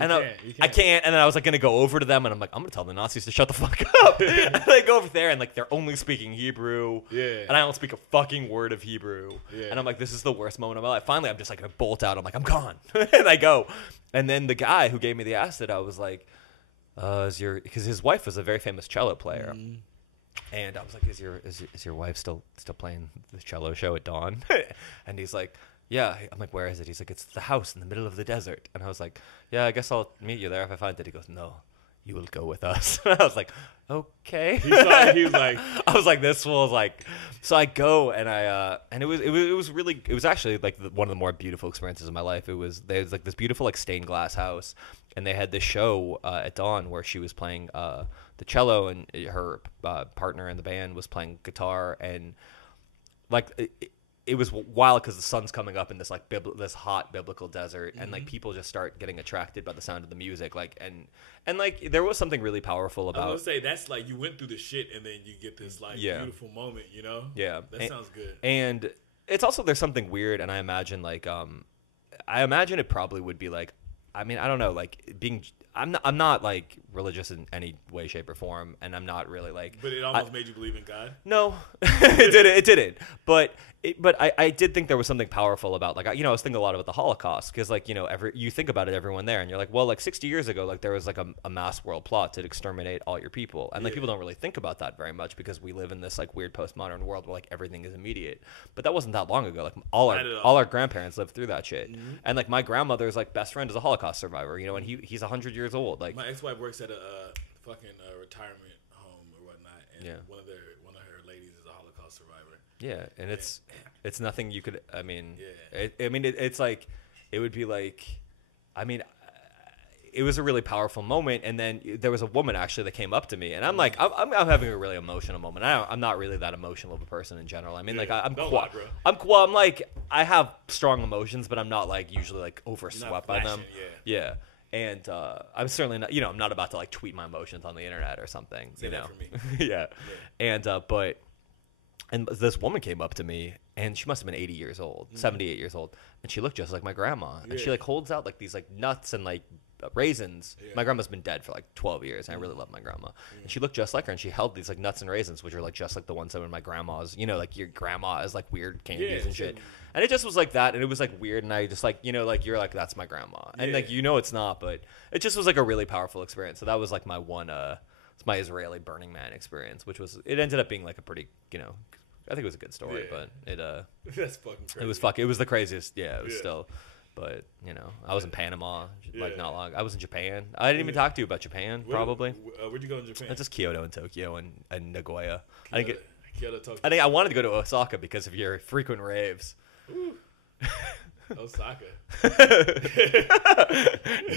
I can't. And then I was like gonna go over to them, and I'm like, I'm gonna tell the Nazis to shut the fuck up. And I go over there, and like they're only speaking Hebrew. Yeah. And I don't speak a fucking word of Hebrew. Yeah. And I'm like, this is the worst moment of my life. Finally, I'm just like I bolt out. I'm like, I'm gone. And I go. And then the guy who gave me the acid, I was like, because his wife was a very famous cello player. Mm. And I was like, is your wife still playing the cello show at dawn? And he's like, yeah. I'm like, where is it? He's like, it's the house in the middle of the desert. And I was like, yeah, I guess I'll meet you there if I find it. He goes, no, you will go with us. And I was like, okay. He was like, I was like, this was like, so I go, and it was actually like one of the more beautiful experiences of my life. There's like this beautiful like stained glass house, and they had this show at dawn where she was playing the cello, and her partner in the band was playing guitar, and like it was wild because the sun's coming up in this like this hot biblical desert, and like people just start getting attracted by the sound of the music, like and like there was something really powerful about. I was gonna say that's like you went through the shit and then you get this like beautiful moment, you know? Yeah, that sounds good. And it's also there's something weird, and I imagine it probably would be like, I mean, I don't know, like being. I'm not like religious in any way, shape, or form, and I'm not really like. But it almost made you believe in God. No, it didn't. But I did think there was something powerful about like I was thinking a lot about the Holocaust, because like you think about it, everyone there, and you're like, well, like 60 years ago, like there was like a mass world plot to exterminate all your people, and like people don't really think about that very much because we live in this like weird postmodern world where like everything is immediate. But that wasn't that long ago. Like all our grandparents lived through that shit, and like my grandmother's like best friend is a Holocaust survivor, and he's 100 years old. Like my ex-wife works at a fucking retirement home or whatnot, and one of her ladies is a Holocaust survivor. Yeah, and it's nothing you could. I mean, it's like it would be like, I mean, it was a really powerful moment. And then there was a woman actually that came up to me, and I'm like, I'm having a really emotional moment. I'm not really that emotional of a person in general. I mean, like I'm like I have strong emotions, but I'm not like usually like overswept by them. Yeah. And I'm certainly not, I'm not about to like tweet my emotions on the internet or something. Say that for me. Yeah. And and this woman came up to me, and she must have been 80 years old, 78 years old, and she looked just like my grandma. And she like holds out like these like nuts and like raisins. My grandma's been dead for like 12 years, and I really love my grandma. And she looked just like her, and she held these like nuts and raisins, which are like just like the ones that were in my grandma's. Like your grandma is like weird candies and shit. And it just was like that, and it was like weird, and I just like like you're like, that's my grandma, and like it's not, but it just was like a really powerful experience. So that was like my one it's my Israeli Burning Man experience, which was, it ended up being like a pretty I think it was a good story, but it that's fucking crazy. It was the craziest. It was still. But I was in Panama like not long. I was in Japan. I didn't even talk to you about Japan. Probably. Where'd you go in Japan? It's just Kyoto and Tokyo and Nagoya. Kyoto, Tokyo. I think I wanted to go to Osaka because of your frequent raves. Ooh. Osaka.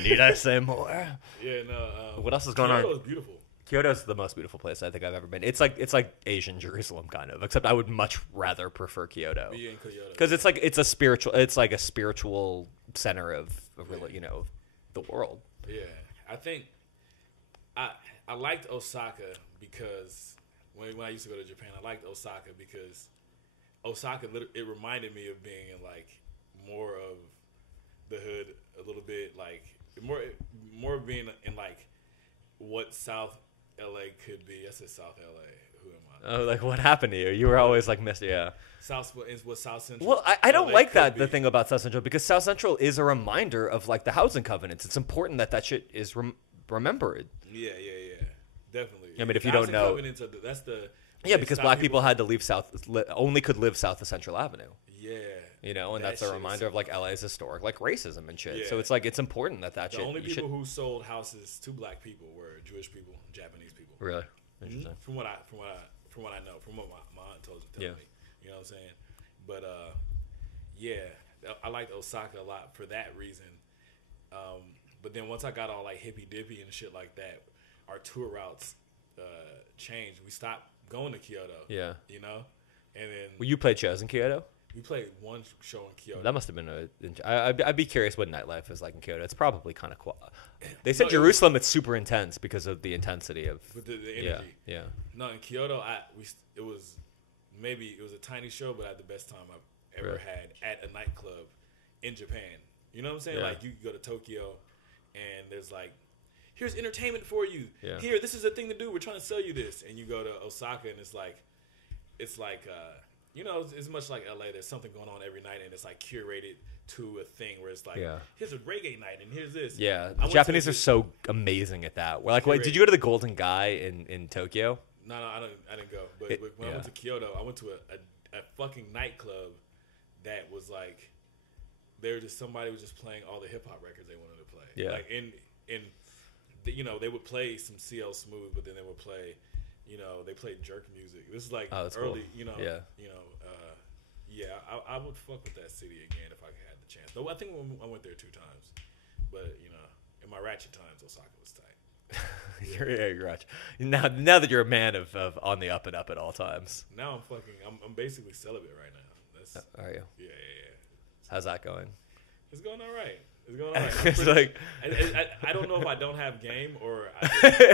Need I say more? Yeah, no. What else is going on? Kyoto is beautiful. Kyoto's the most beautiful place I think I've ever been. It's like Asian Jerusalem kind of, except I would much rather prefer Kyoto. Because it's like a spiritual center of the world. Yeah, I think I liked Osaka because when I used to go to Japan, I liked Osaka because Osaka, it reminded me of being in like more of the hood a little bit, like more being in like what South LA could be. I said South LA. who am I? Oh, like what happened to you? You were always like Mr. Yeah. South Central. Well, I don't LA like could that be. the thing about South Central, because South Central is a reminder of like the housing covenants. It's important that shit is remembered. Yeah, definitely. I mean, if The you don't housing know, covenants are that's the because black people had to leave only could live south of Central Avenue. Yeah. You know, and that's a reminder of like LA's historic like racism and shit. Yeah. So it's like it's important that The shit. only people who sold houses to black people were Jewish people, Japanese people. Really interesting. From what I know, from what my aunt told me. You know what I'm saying? But I liked Osaka a lot for that reason. But then once I got all like hippy dippy and shit like that, our tour routes changed. We stopped going to Kyoto. Yeah. You know, and then you played shows in Kyoto. We played one show in Kyoto. That must have been I'd be curious what nightlife is like in Kyoto. It's probably kind of cool. They said Jerusalem, it's super intense because of the intensity of the energy. Yeah. No, in Kyoto, it was a tiny show, but I had the best time I've ever had at a nightclub in Japan. You know what I'm saying? Like you go to Tokyo, and there's like, here's entertainment for you. Yeah. Here, this is a thing to do. We're trying to sell you this, and you go to Osaka, and it's like. You know, it's much like LA. There's something going on every night, and it's like curated to a thing where it's like, here's a reggae night, and here's this. Yeah, the Japanese are so amazing at that. We're like, wait, did you go to the Golden Guy in Tokyo? No, I didn't go. But when I went to Kyoto, I went to a fucking nightclub that was like, somebody was just playing all the hip hop records they wanted to play. Yeah, like you know, they would play some CL Smooth, but then they would play. You know, they played jerk music. This is like early, cool. You know, I would fuck with that city again if I had the chance. Though I think I went there 2 times, but you know, in my ratchet times, Osaka was tight. You're ratchet. Now that you're a man of on the up and up at all times. Now I'm basically celibate right now. Are you? Yeah. How's that going? It's going all right. It's going on. It's like I don't know if I don't have game or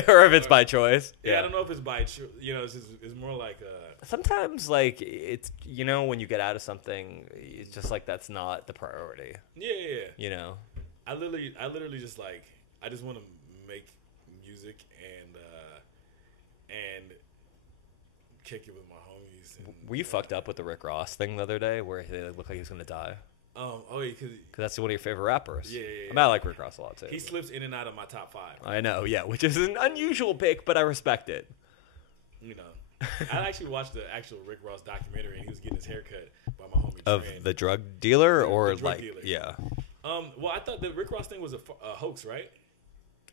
or if it's by choice. Yeah, I don't know if it's by choice. You know, it's more like sometimes like it's when you get out of something, it's just like that's not the priority. Yeah. You know, I literally just like I just want to make music and kick it with my homies. Were you fucked up with the Rick Ross thing the other day where he looked like he was gonna die? Because that's one of your favorite rappers. Yeah. I mean, I like Rick Ross a lot too. He slips in and out of my top 5. I know, yeah, which is an unusual pick, but I respect it. You know, I actually watched the actual Rick Ross documentary, and he was getting his haircut by my homie. Of the drug dealer, or the drug like, dealer. Yeah. Well, I thought the Rick Ross thing was a hoax, right?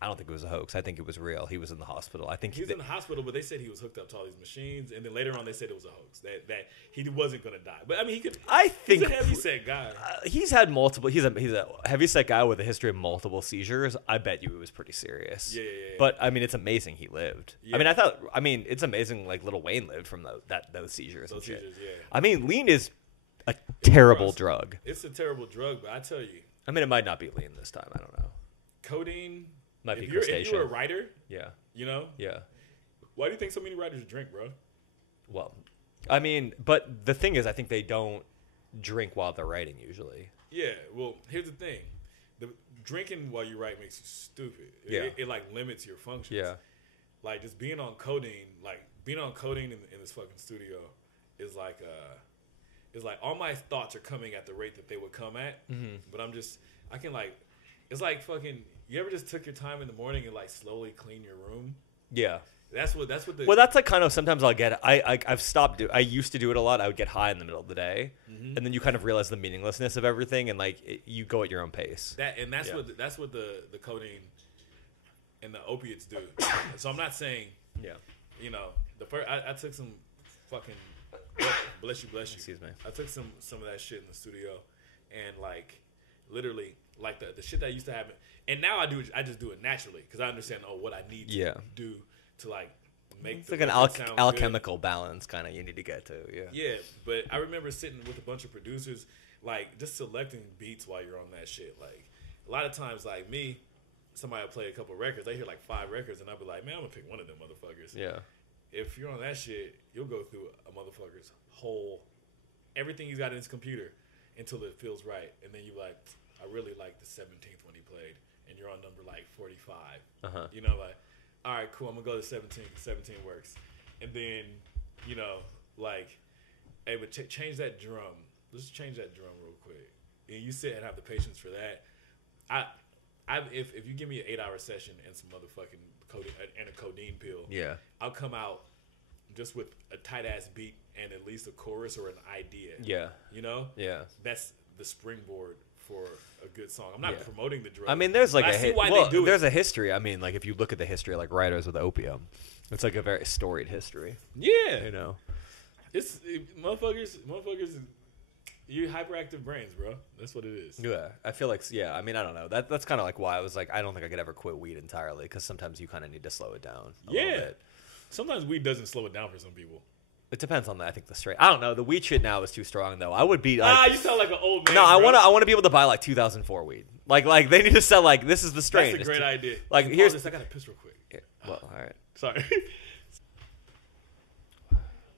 I don't think it was a hoax. I think it was real. He was in the hospital. I think he was in the hospital, but they said he was hooked up to all these machines, and then later on they said it was a hoax that he wasn't going to die. But I mean, he could. I think he's a heavyset guy. He's had multiple. He's a heavyset guy with a history of multiple seizures. I bet you it was pretty serious. Yeah. But I mean, it's amazing he lived. Yeah. I mean, it's amazing like Lil Wayne lived from those seizures. Those and shit. Seizures, yeah. I mean, lean is a terrible drug. It's a terrible drug, but I tell you. I mean, it might not be lean this time. I don't know. Codeine. If you're a writer, you know, why do you think so many writers drink, bro? Well, I mean, but the thing is, I think they don't drink while they're writing usually. Yeah, well, here's the thing: the drinking while you write makes you stupid. It like limits your functions. Yeah, like just being on codeine, in this fucking studio is like all my thoughts are coming at the rate that they would come at, but it's like fucking. You ever just took your time in the morning and like slowly clean your room? Yeah. That's what Well, that's like kind of sometimes I'll get I've stopped I used to do it a lot. I would get high in the middle of the day, and then you kind of realize the meaninglessness of everything, and like you go at your own pace. That's what the codeine and the opiates do. So I'm not saying you know I took some fucking bless you. Excuse me. I took some of that shit in the studio, and like literally like the shit that used to happen. And now I just do it naturally because I understand what I need to do to like make it's like an alchemical balance kind of you need to get to. Yeah, but I remember sitting with a bunch of producers like just selecting beats while you're on that shit. Like a lot of times like me, somebody will play a couple records, they hear like 5 records, and I'll be like, man, I'm gonna pick one of them motherfuckers. Yeah. If you're on that shit, you'll go through a motherfucker's whole everything he's got in his computer until it feels right, and then you like, I really like the 17th when he played. And you're on number like 45. You know, like, all right, cool, I'm gonna go to 17. 17 works. And then you know, like, hey, but change that drum. Let's change that drum real quick. And you sit and have the patience for that. If you give me an 8-hour session and some motherfucking codeine and a codeine pill, yeah, I'll come out just with a tight ass beat and at least a chorus or an idea. Yeah, you know. Yeah, that's the springboard for a good song. I'm not promoting the drug. I mean, there's like there's a history. I mean, like if you look at the history of like writers with opium, it's like a very storied history. Yeah, you know, it's motherfuckers. You hyperactive brains, bro. That's what it is. Yeah, I feel like I mean, I don't know. That's kind of like why I was like, I don't think I could ever quit weed entirely because sometimes you kind of need to slow it down. A little bit. Sometimes weed doesn't slow it down for some people. It depends on I think the strain. I don't know. The weed shit now is too strong though. I would be like, you sound like an old man. No, bro. I want to be able to buy like 2004 weed. Like they need to sell like this is the strain. That's a great idea. Like here's this. I gotta piss real quick. Yeah, well, all right. Sorry.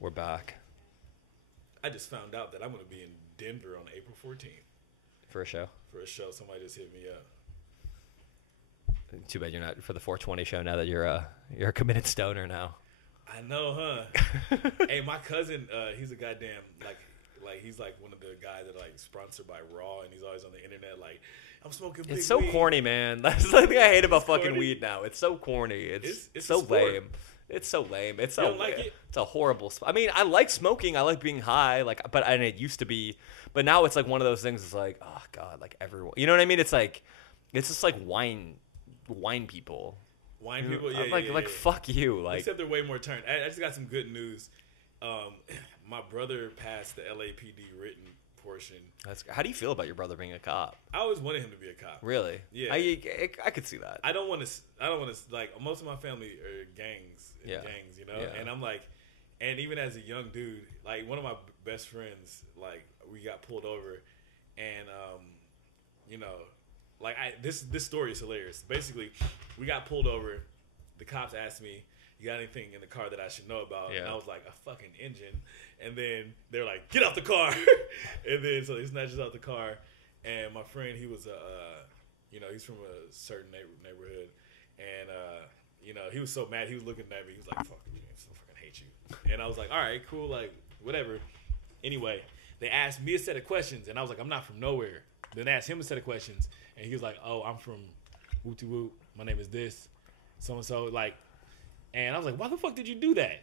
We're back. I just found out that I'm gonna be in Denver on April 14th for a show. Somebody just hit me up. Too bad you're not for the 420 show now that you're a committed stoner now. I know, huh? Hey, my cousin, he's a goddamn like he's like one of the guys that like sponsored by Raw, and he's always on the internet like, I'm smoking big It's so weed. corny, man. That's the thing I hate about fucking weed now. It's so corny. It's so lame. It's so lame. It's so like it? It's a horrible. I mean, I like smoking. I like being high. And it used to be, but now it's like one of those things. It's like, oh god, like everyone. You know what I mean? It's like, it's just like wine people. Wine people, yeah. I'm like fuck you. Like, except they're way more turned. I just got some good news. My brother passed the LAPD written portion. How do you feel about your brother being a cop? I always wanted him to be a cop. Really? Yeah. I could see that. I don't want to like most of my family are gangs, you know. Yeah. And I'm like, and even as a young dude, like one of my best friends, like we got pulled over, and you know, like this story is hilarious. Basically, we got pulled over. The cops asked me, "You got anything in the car that I should know about?" Yeah. And I was like, "A fucking engine." And then they're like, "Get off the car!" And then so he snatches out the car. And my friend, he was you know, he's from a certain neighborhood, and you know, he was so mad. He was looking at me. He was like, "Fuck you, I so fucking hate you." And I was like, "All right, cool, like whatever." Anyway, they asked me a set of questions, and I was like, "I'm not from nowhere." Then they asked him a set of questions, and he was like, "Oh, I'm from Wooty Woot. My name is this, so and so." Like, and I was like, "Why the fuck did you do that?"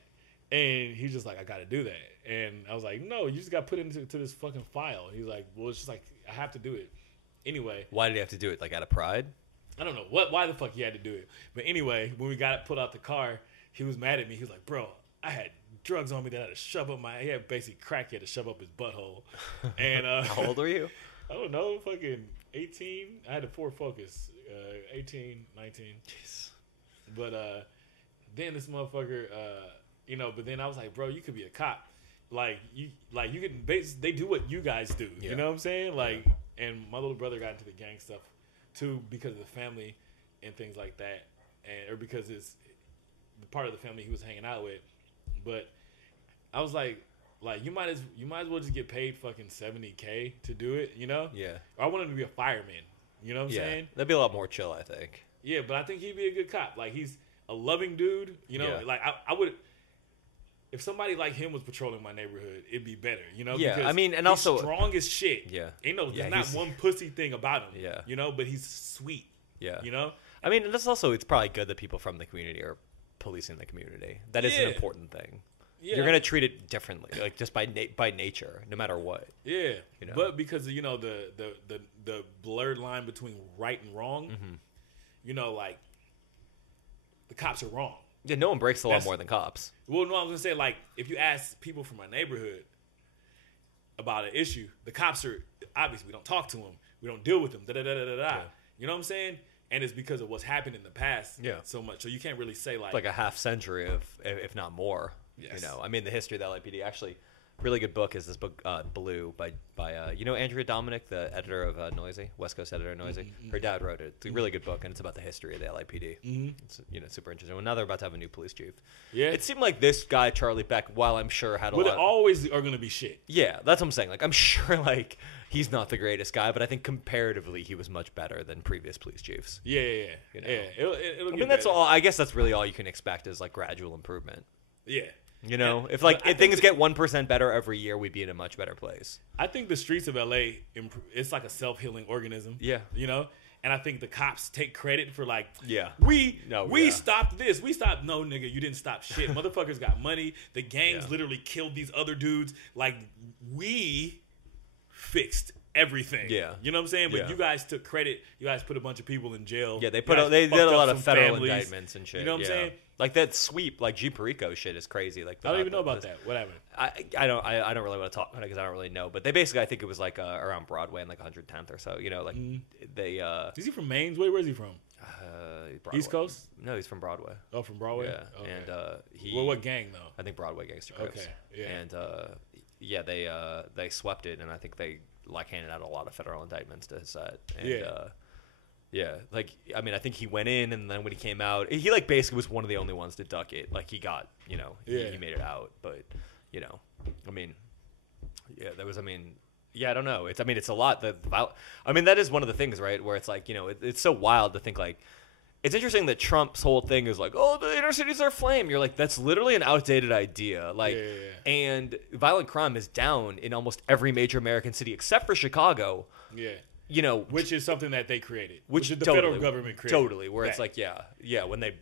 And he's just like, "I got to do that." And I was like, "No, you just got put into this fucking file." He's like, "Well, it's just like I have to do it." Anyway, why did he have to do it? Like out of pride? I don't know why the fuck he had to do it. But anyway, when we got it pulled out the car, he was mad at me. He was like, "Bro, I had drugs on me that I had to shove up he had basically crack he had to shove up his butthole." And how old were you? I don't know, fucking 18. I had a Ford Focus, 18, 19. Jeez. But then this motherfucker, you know. But then I was like, "Bro, you could be a cop. Like you can. They do what you guys do. Yeah. You know what I'm saying? Like." And my little brother got into the gang stuff too because of the family and things like that, or because it's the part of the family he was hanging out with. But I was like you might as well just get paid fucking $70K to do it, you know? Yeah. Or I want him to be a fireman. You know what I'm saying? That'd be a lot more chill, I think. Yeah, but I think he'd be a good cop. Like he's a loving dude. You know, Yeah. like I would. If somebody like him was patrolling my neighborhood, it'd be better, you know? Yeah, because I mean, and he's also strong as shit. Yeah, there's not one pussy thing about him. Yeah, you know, but he's sweet. Yeah, you know. I mean, it's probably good that people from the community are policing the community. That is an important thing. Yeah. You're gonna treat it differently, like just by nature, no matter what. Yeah, you know? But because you know the blurred line between right and wrong, you know, like the cops are wrong. Yeah, no one breaks the law more than cops. Well, no, I was gonna say, like, if you ask people from my neighborhood about an issue, the cops are obviously, we don't talk to them, we don't deal with them, Yeah. You know what I'm saying? And it's because of what's happened in the past, yeah, so much. So you can't really say like a half century of, if not more. Yes. You know, I mean, the history of the LAPD. Actually, really good book is this book, Blue, by you know Andrea Dominic, the editor of Noisy, West Coast editor of Noisy. Mm-hmm. Her dad wrote it. It's a really good book, and it's about the history of the LAPD. Mm-hmm. It's super interesting. Well, now they're about to have a new police chief. Yeah, it seemed like this guy Charlie Beck, while I'm sure had a lot. Well, they always are going to be shit. Yeah, that's what I'm saying. Like, I'm sure like he's not the greatest guy, but I think comparatively he was much better than previous police chiefs. Yeah. You know? Yeah. It'll I mean, that's all. I guess that's really all you can expect is like gradual improvement. Yeah. You know, if things get 1% better every year, we'd be in a much better place. I think the streets of LA, it's like a self-healing organism. Yeah. You know? And I think the cops take credit for we stopped this. We stopped. No, nigga, you didn't stop shit. Motherfuckers got money. The gangs literally killed these other dudes. Like, we fixed everything. Yeah. You know what I'm saying? But you guys took credit. You guys put a bunch of people in jail. Yeah, they did a lot of federal indictments and shit. You know what I'm saying? Like that sweep, like G Perico shit is crazy. Like I don't even know about that. What happened? I don't really want to talk about it because I don't really know. But they basically, I think it was like around Broadway and like 110th or so. You know, like they. Is he from Maine's? Where's he from? East Coast? No, he's from Broadway. Oh, from Broadway. Yeah, okay. And Well, what gang though? I think Broadway Gangster Crips. Okay. Yeah. And they swept it, and I think they like handed out a lot of federal indictments to his set. And, like, I mean, I think he went in, and then when he came out, he, like, basically was one of the only ones to duck it. Like, he got, you know, he made it out. But, you know, I mean, I don't know. It's a lot. That is one of the things, right, where it's like, you know, it's so wild to think, like, it's interesting that Trump's whole thing is like, oh, the inner cities are aflame. You're like, that's literally an outdated idea. Like, and violent crime is down in almost every major American city except for Chicago. Yeah. You know, which is something that they created, which the federal government created. Totally, where it's like, when they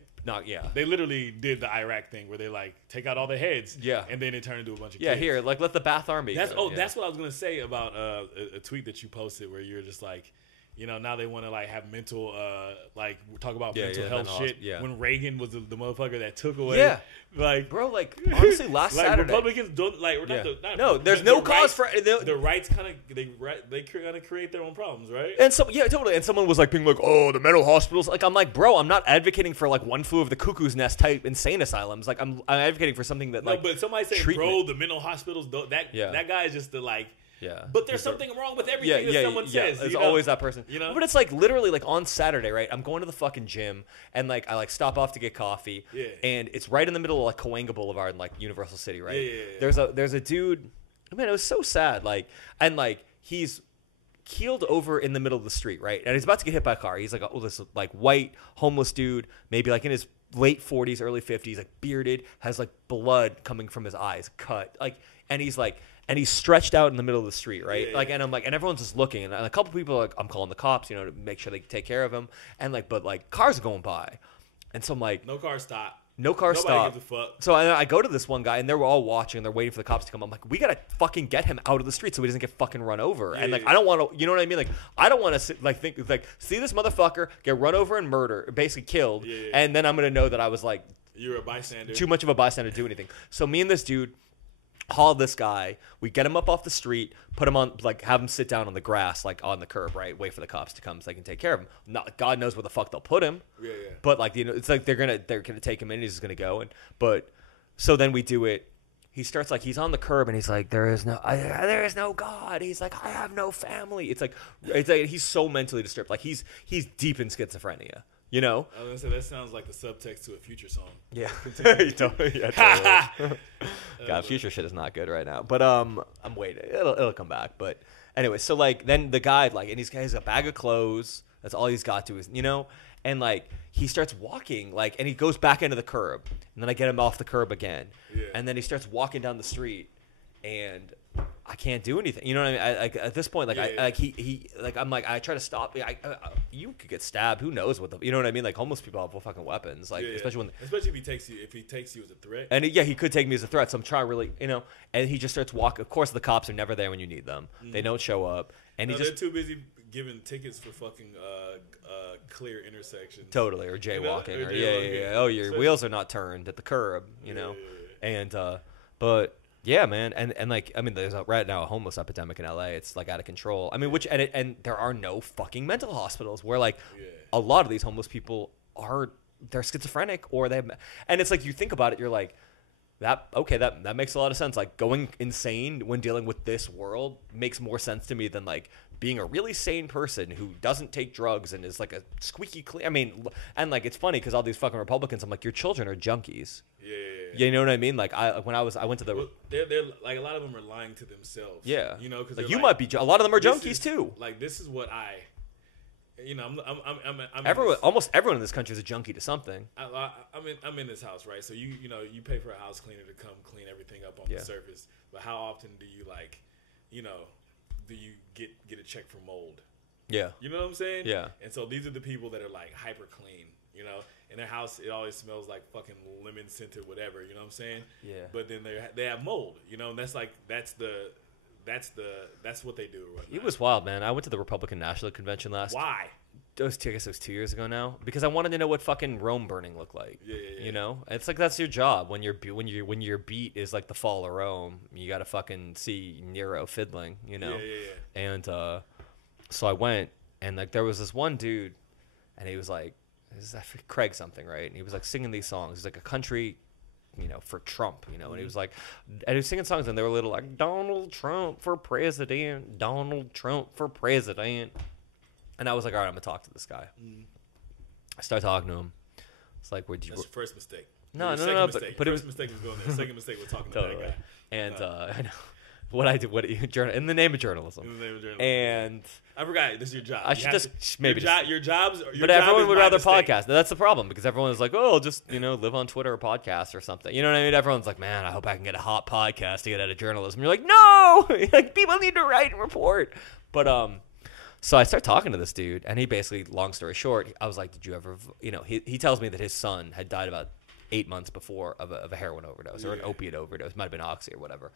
they literally did the Iraq thing where they like take out all the heads, and then it turned into a bunch of kids. Here, like let the Ba'ath Army. That's that's what I was gonna say about a tweet that you posted where you're just like, you know, now they want to like have mental, talk about mental health shit. Yeah. When Reagan was the motherfucker that took away, like, bro, like honestly, last Saturday, Republicans don't like. There's no cause for the rights. Kind of they kind of create their own problems, right? And totally. And someone was like being like, oh, the mental hospitals. Like, I'm like, bro, I'm not advocating for like one flew of the cuckoo's nest type insane asylums. Like, I'm advocating for something that but somebody saying, bro, the mental hospitals. That guy is just the like. Yeah. But there's something wrong with everything that someone says. There's always that person. You know? But it's like literally like on Saturday, right? I'm going to the fucking gym and like I like stop off to get coffee. Yeah. And it's right in the middle of like Cahuenga Boulevard in like Universal City, right? Yeah. There's a dude, man, it was so sad. Like, and like he's keeled over in the middle of the street, right? And he's about to get hit by a car. He's like, this like white homeless dude, maybe like in his late 40s, early 50s, like bearded, has like blood coming from his eyes, cut. Like, and he's like, and he's stretched out in the middle of the street, right? Like, and I'm like, and everyone's just looking, and a couple people are like, I'm calling the cops, you know, to make sure they take care of him, and like, but like, cars are going by, and so I'm like, no car stop. Nobody gives a fuck. So I go to this one guy, and they're all watching, and they're waiting for the cops to come. I'm like, we gotta fucking get him out of the street so he doesn't get fucking run over. And like, I don't want to, you know what I mean? Like, I don't want to like think like see this motherfucker get run over and murdered, basically killed, and then I'm gonna know that I was like, you're a bystander, too much of a bystander to do anything. So me and this dude haul this guy, we get him up off the street, put him on, like, have him sit down on the grass, like, on the curb, right? Wait for the cops to come so they can take care of him. Not, God knows where the fuck they'll put him. Yeah. But, like, you know, it's like they're gonna take him in and he's just gonna go. But, so then we do it. He starts, like, he's on the curb and he's like, there is no God. He's like, I have no family. It's like he's so mentally disturbed. Like, he's deep in schizophrenia. You know? I was gonna say that sounds like the subtext to a Future song. Yeah. Totally. God, Future shit is not good right now. But I'm waiting. It'll come back. But anyway, so like then the guy like and he's got a bag of clothes. That's all he's got to is, you know, and like he starts walking like and he goes back into the curb. And then I get him off the curb again. Yeah. And then he starts walking down the street and I can't do anything. You know what I mean? At this point, like I'm like I try to stop. You could get stabbed. Who knows what you know what I mean? Like homeless people have fucking weapons. Like especially if he takes you as a threat. And he could take me as a threat. So I'm trying really, you know. And he just starts walking. Of course, the cops are never there when you need them. Mm-hmm. They don't show up. And they're too busy giving tickets for fucking clear intersections. Totally, or jaywalking. Oh, your wheels are not turned at the curb. You know, and but. Yeah, man, and like I mean, there's right now a homeless epidemic in LA. It's like out of control. I mean, and there are no fucking mental hospitals where like a lot of these homeless people they're schizophrenic or they have, and it's like you think about it, you're like that makes a lot of sense. Like going insane when dealing with this world makes more sense to me than like being a really sane person who doesn't take drugs and is like a squeaky clean. I mean, and like it's funny because all these fucking Republicans, I'm like, your children are junkies. Yeah. You know what I mean? Like I went to the. Well, they're like a lot of them are lying to themselves. Yeah. You know, because like you might be. A lot of them are junkies too. Like this is what You know, I'm almost everyone in this country is a junkie to something. I'm in this house, right? So you pay for a house cleaner to come clean everything up on the surface. But how often do you do you get a check for mold? Yeah. You know what I'm saying? Yeah. And so these are the people that are like hyper clean, you know. In their house, it always smells like fucking lemon scented whatever, you know what I'm saying? Yeah. But then they have mold, you know, and that's what they do. It was wild, man. I went to the Republican National Convention last. Why? I guess it was 2 years ago now, because I wanted to know what fucking Rome burning looked like. Yeah. You know, it's like that's your job when your beat is like the fall of Rome. You got to fucking see Nero fiddling, you know. Yeah. And so I went, and like there was this one dude, and he was like, Craig something, right? And he was like singing these songs. He's like a country, you know, for Trump, you know. And he was like, and he was singing songs, and they were a little like Donald Trump for president, Donald Trump for president. And I was like, all right, I'm gonna talk to this guy. I started talking to him. It's like, where'd you? That's your first mistake. No. But it was mistake was going there. Second mistake was talking to that guy. And I know. What I did, in the name of journalism. And I forgot, this is your job. I should maybe your jobs. But everyone would rather podcast. That's the problem, because everyone is like, oh, I'll just live on Twitter or podcast or something. You know what I mean? Everyone's like, man, I hope I can get a hot podcast to get out of journalism. You're like, no, like people need to write and report. But so I start talking to this dude, and he basically, long story short, I was like, did you ever? You know, he tells me that his son had died about 8 months before of a heroin overdose or an opiate overdose. Might have been oxy or whatever.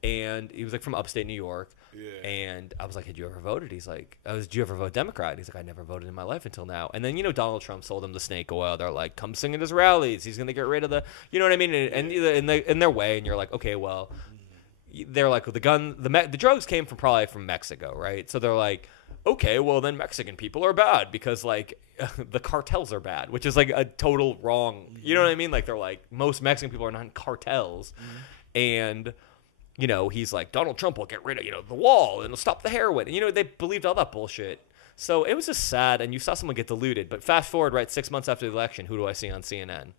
And he was like from upstate New York. Yeah. And I was like, had you ever voted? He's like, did you ever vote Democrat? And he's like, I never voted in my life until now. And then, Donald Trump sold him the snake oil. They're like, come sing at his rallies. He's going to get rid of you know what I mean? And in their way. And you're like, okay, well, they're like, the drugs came probably from Mexico, right? So they're like, okay, well, then Mexican people are bad because, like, the cartels are bad, which is like a total wrong. You know what I mean? Like, they're like, most Mexican people are not in cartels. And he's like, Donald Trump will get rid of, the wall and it'll stop the heroin. And, they believed all that bullshit. So it was just sad, and you saw someone get diluted. But fast forward, right, 6 months after the election, who do I see on CNN?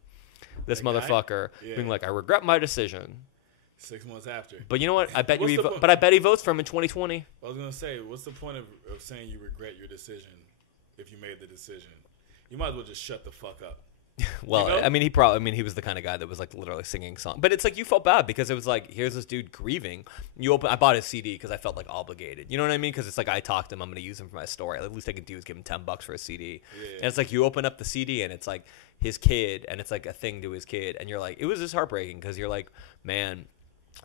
This motherfucker being like, I regret my decision. 6 months after. But you know what? I bet I bet he votes for him in 2020. I was going to say, what's the point of saying you regret your decision if you made the decision? You might as well just shut the fuck up. Well, I mean, he was the kind of guy that was like literally singing songs. But it's like you felt bad because it was like, here's this dude grieving. I bought his CD because I felt like obligated. You know what I mean? Because it's like I talked to him, I'm going to use him for my story. At least I can do is give him $10 for a CD. Yeah. And it's like you open up the CD and it's like his kid, and it's like a thing to his kid, and you're like, it was just heartbreaking because you're like, man,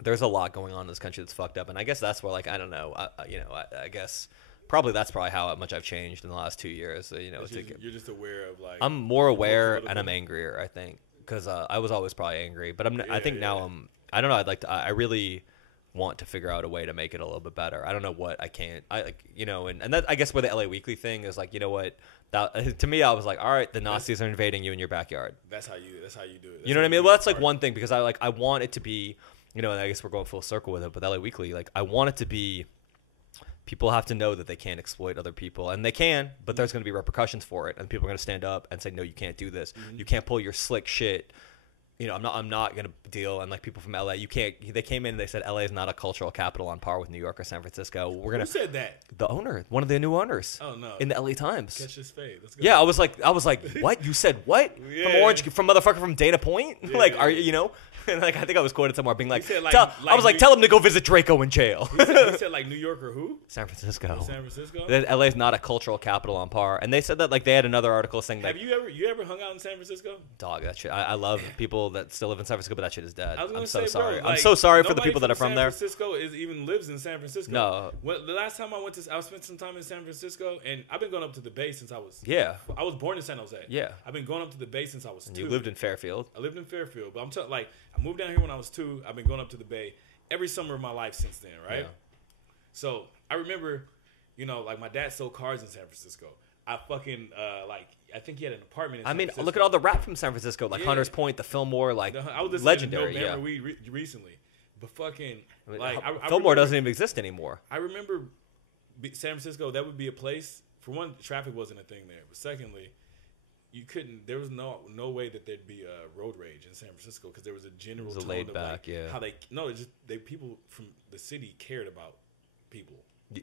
there's a lot going on in this country that's fucked up. And I guess that's where, like, I don't know, I guess. That's probably how much I've changed in the last 2 years. You're just aware of, like, I'm more aware and I'm angrier, I think, because I was always probably angry, but I think now I don't know. I really want to figure out a way to make it a little bit better. I don't know what I can't. And that, I guess, where the LA Weekly thing is, like, you know what? That, to me, I was like, all right, the Nazis are invading you in your backyard. That's how you do it. You know what I mean? Well, that's like one thing, because I want it to be, and I guess we're going full circle with it, but the LA Weekly, like, I want it to be. People have to know that they can't exploit other people, and they can, but there's going to be repercussions for it, and people are going to stand up and say, no, you can't do this. Mm-hmm. You can't pull your slick shit. I'm not going to deal. And like people from LA, you can't. They came in and they said LA is not a cultural capital on par with New York or San Francisco. Who said that? The owner, one of the new owners. Oh no! In the LA Times. Catch his fade. Let's go. Yeah, I was like, what? You said what? Yeah. From motherfucker from Dana Point? Yeah, like, are you? And like, I think I was quoted somewhere being like, tell him to go visit Draco in jail. He said like New York or who? San Francisco. San Francisco. That LA is not a cultural capital on par, and they said that like they had another article saying that. Have you ever hung out in San Francisco? Dog, that shit. I love people that still live in San Francisco, but that shit is dead. I'm so sorry. I'm so sorry for the people that are from there. San Francisco even lives in San Francisco. No. The last time I spent some time in San Francisco, and I've been going up to the Bay since I was. Yeah. I was born in San Jose. Yeah. I've been going up to the Bay since I was 2. You lived in Fairfield. I lived in Fairfield, but I moved down here when I was 2. I've been going up to the Bay every summer of my life since then, right? Yeah. So I remember, like my dad sold cars in San Francisco. I fucking I think he had an apartment in San Francisco. Look at all the rap from San Francisco, like Hunters Point, the Fillmore, I was legendary. Yeah, recently, but fucking Fillmore doesn't even exist anymore. I remember San Francisco. That would be a place. For one, traffic wasn't a thing there, but secondly, there was no way that there'd be a road rage in San Francisco because there was a general tone laid of back, how people from the city cared about people.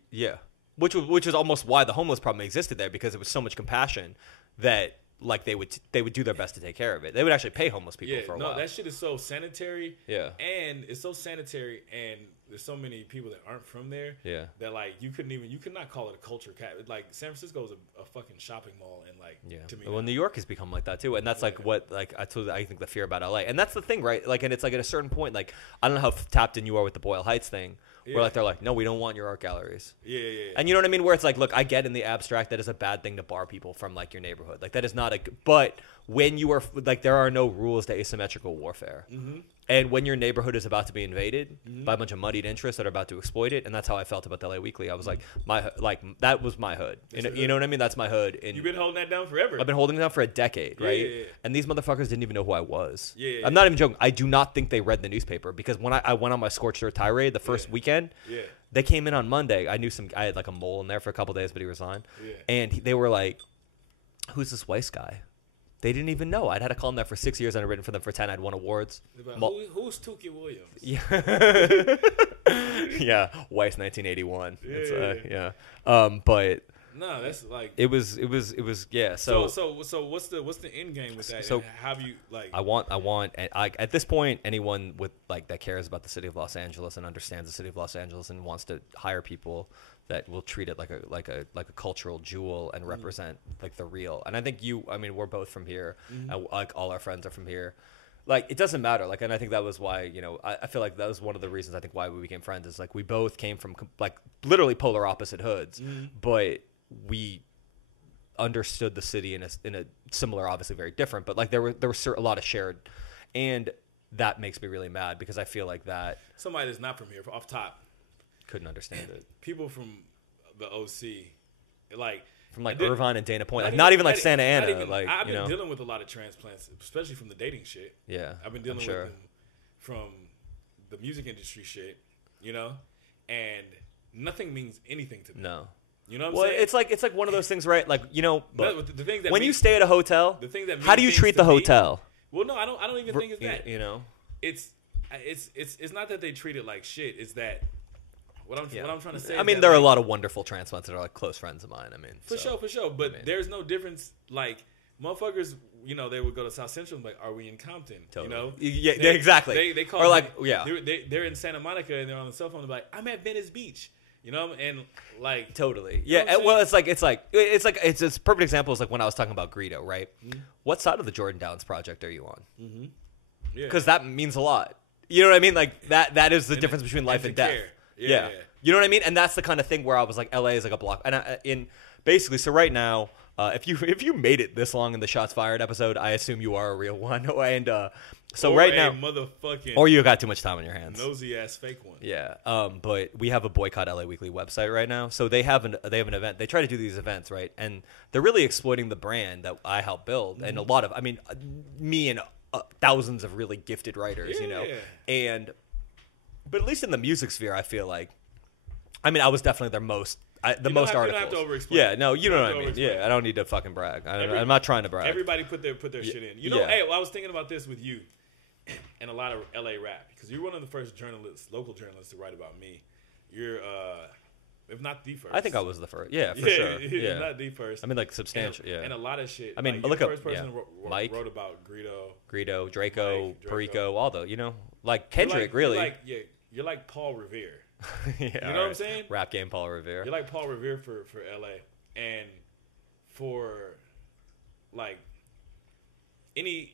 Yeah. which is almost why the homeless problem existed there, because it was so much compassion that like they would do their best to take care of it. They would actually pay homeless people for a while. That shit is so sanitary. Yeah. And it's so sanitary, and there's so many people that aren't from there. Yeah. That like you could not call it a culture cap. Like San Francisco is a fucking shopping mall, and like to me. Well, New York has become like that too, and that's like what like I think the fear about LA, and that's the thing, right? Like, and it's like at a certain point, like I don't know how tapped in you are with the Boyle Heights thing. Where like they're like, no, we don't want your art galleries. Yeah. And you know what I mean? Where it's like, look, I get in the abstract that is a bad thing to bar people from like your neighborhood. Like that is not but when you are like, there are no rules to asymmetrical warfare. Mm-hmm. And when your neighborhood is about to be invaded by a bunch of muddied interests that are about to exploit it, and that's how I felt about the LA Weekly. I was like, that was my hood. You know what I mean? That's my hood. And you've been holding that down forever. I've been holding it down for a decade, right? Yeah. And these motherfuckers didn't even know who I was. Yeah. I'm not even joking. I do not think they read the newspaper, because when I went on my scorched earth tirade the first weekend, they came in on Monday. I had like a mole in there for a couple days, but he resigned. Yeah. And they were like, "Who's this Weiss guy?" They didn't even know. I'd had a column there for 6 years, and I'd written for them for 10. I'd won awards. Who's Tukey Williams? Yeah. Yeah. Weiss 1981. Yeah. But no, that's like it was yeah. So what's the end game with that? So and how do you like? I want at this point, anyone with like that cares about the city of Los Angeles and understands the city of Los Angeles and wants to hire people that will treat it like a cultural jewel and represent like the real. And I think we're both from here. Like all our friends are from here. Like it doesn't matter. Like, and I think that was why, I feel like that was one of the reasons I think why we became friends, is like we both came from like literally polar opposite hoods, but we understood the city in a similar, obviously very different, but like there were a lot of shared, and that makes me really mad, because I feel like that somebody that's not from here off top couldn't understand it. People from the OC, like from like Irvine and Dana Point, like not even like Santa Ana. Like I've been dealing with a lot of transplants, especially from the dating shit. Yeah, I've been dealing with them from the music industry shit, and nothing means anything to them. No. You know what I'm saying? It's like one of those things, right? Like, look, the thing that when you stay at a hotel, the thing that how do you treat the hotel? Well, no, I don't even think it's that. It's not that they treat it like shit. It's that what I'm trying to say. I mean, there are a lot of wonderful transplants that are like close friends of mine. I mean, for sure. But there's no difference. Like motherfuckers, they would go to South Central and be like, "Are we in Compton?" Totally. Exactly. They call, or like, they're in Santa Monica and they're on the cell phone and be like, "I'm at Venice Beach." And like totally, yeah. Well, it's a perfect example. Is like when I was talking about Greedo, right? Mm-hmm. What side of the Jordan Downs project are you on? Mm-hmm. Yeah, because that means a lot. You know what I mean? Like that is the difference between life and death. Yeah. You know what I mean? And that's the kind of thing where I was like, LA is like a block. And basically, so right now, if you made it this long in the Shots Fired episode, I assume you are a real one. And so or right now, motherfucking, or you got too much time on your hands, nosy ass fake one. Yeah. But we have a Boycott LA Weekly website right now, so they have an event. They try to do these events, right? And they're really exploiting the brand that I helped build, and a lot of, me and thousands of really gifted writers, but at least in the music sphere, I feel like, I was definitely their most. Most articles. You don't have to over-explain. Yeah, no, you know what I mean. Yeah, I don't need to fucking brag. I'm not trying to brag. Everybody put their shit in. Hey, I was thinking about this with you and a lot of LA rap, because you're one of the first local journalists to write about me. You're, if not the first. I think I was the first. Yeah, for sure. Yeah, not the first. Like substantial. And a lot of shit. Like, look up. The first person Mike wrote about Greedo, Draco, Perico, all the, like Kendrick, really. You're like Paul Revere. Yeah, you know what I'm saying? Rap game Paul Revere. You're like Paul Revere for LA, and for like any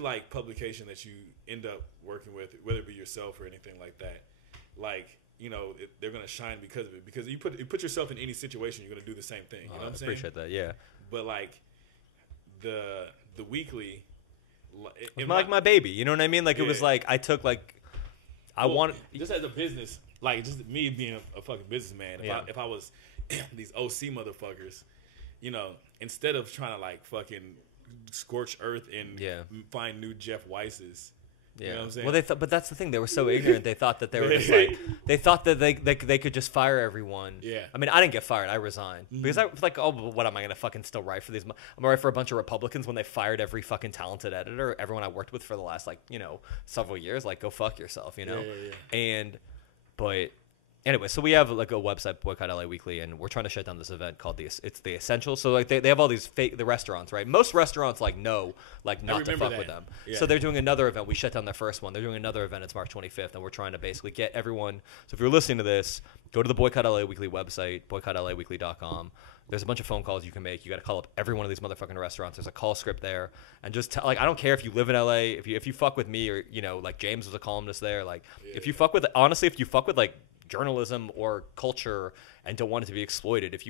like publication that you end up working with, whether it be yourself or anything like that, like they're gonna shine because of it, because you put yourself in any situation, you're gonna do the same thing. You know what I'm saying? I appreciate that. Yeah. But like the weekly, it's like my baby. You know what I mean? Like it was like I took like. Just as a business, like just me being a fucking businessman. If I was these OC motherfuckers, instead of trying to like fucking scorch earth and find new Jeff Weisses. Yeah. You know what I'm saying? Well, but that's the thing. They were so ignorant. They thought that they were just like, they thought that they could just fire everyone. Yeah. I didn't get fired. I resigned because I was like, oh, what am I going to fucking still write for these? I'm going to write for a bunch of Republicans when they fired every fucking talented editor, everyone I worked with for the last several years. Like, go fuck yourself, Yeah. Anyway, so we have like a website, Boycott LA Weekly, and we're trying to shut down this event called it's the Essentials. So like they have all these the restaurants, right? Most restaurants not to fuck with them. Yeah. So they're doing another event. We shut down their first one. They're doing another event. It's March 25th, and we're trying to basically get everyone. So if you're listening to this, go to the Boycott LA Weekly website, boycottlweekly.com. There's a bunch of phone calls you can make. You got to call up every one of these motherfucking restaurants. There's a call script there, and just I don't care if you live in LA, if you fuck with me, or like James was a columnist there. Like if you fuck with like journalism or culture and don't want it to be exploited, if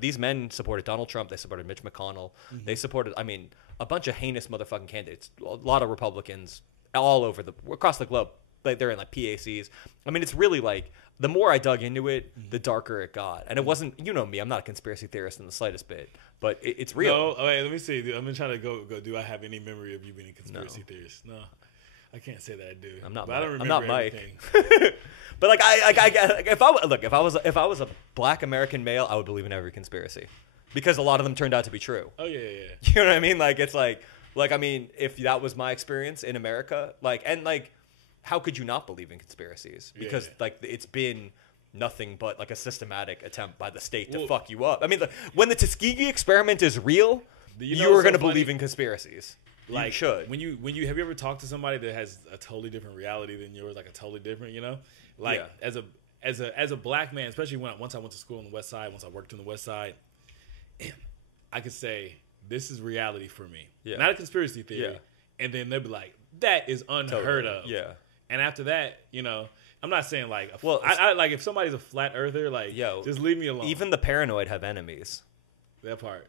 these men supported Donald Trump, they supported Mitch McConnell, they supported a bunch of heinous motherfucking candidates, a lot of Republicans all over across the globe. Like they're in like PACs. It's really like the more I dug into it, the darker it got. And it wasn't, me, I'm not a conspiracy theorist in the slightest bit, but it's real. No, wait, let me see. I'm trying to go. Do I have any memory of you being a conspiracy theorist? No. I can't say that I do. I'm not. I don't remember I'm not Mike. Everything. But like if I was a black American male, I would believe in every conspiracy, because a lot of them turned out to be true. Oh yeah. You know what I mean? Like it's like if that was my experience in America, how could you not believe in conspiracies? Because it's been nothing but like a systematic attempt by the state to fuck you up. When the Tuskegee experiment is real, you are going to believe in conspiracies. Like, you should. When you have you ever talked to somebody that has a totally different reality than yours, like a totally different, as a black man, especially once I went to school on the West Side, once I worked on the West Side, I could say this is reality for me, not a conspiracy theory, and then they'll be like, that is unheard of, and after that, I'm not saying I if somebody's a flat earther, just leave me alone. Even the paranoid have enemies. That part,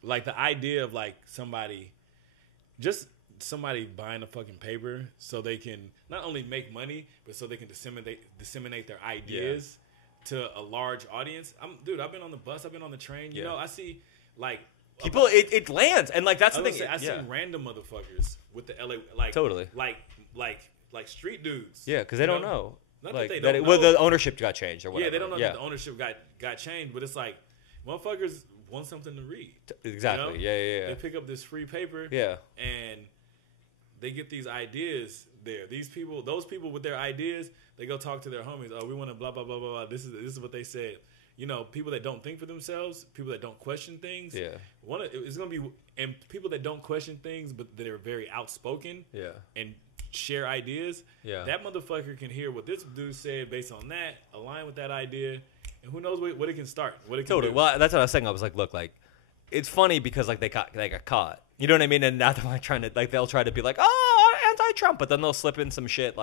but the idea of somebody buying a fucking paper so they can not only make money, but so they can disseminate their ideas to a large audience. I've been on the bus, I've been on the train. I see people. It lands, and that's the thing. I see random motherfuckers with the LA totally like street dudes. Yeah, because they don't know. Not that they don't know. The ownership got changed or whatever. Yeah, they don't know that the ownership got changed, but it's like motherfuckers want something to read. Exactly. Yeah. They pick up this free paper. Yeah. And they get these ideas there. Those people with their ideas, they go talk to their homies. Oh, we want to blah blah blah blah blah. This is what they said. People that don't think for themselves, people that don't question things. Yeah. It's gonna be people that don't question things, but that are very outspoken. Yeah. And share ideas. Yeah. That motherfucker can hear what this dude said based on that, align with that idea. And who knows what it can start? What it can totally. Do. Well, that's what I was saying. I was like, look, it's funny because they got caught. You know what I mean? And now they're trying to they'll try to be like, oh, anti-Trump, but then they'll slip in some shit.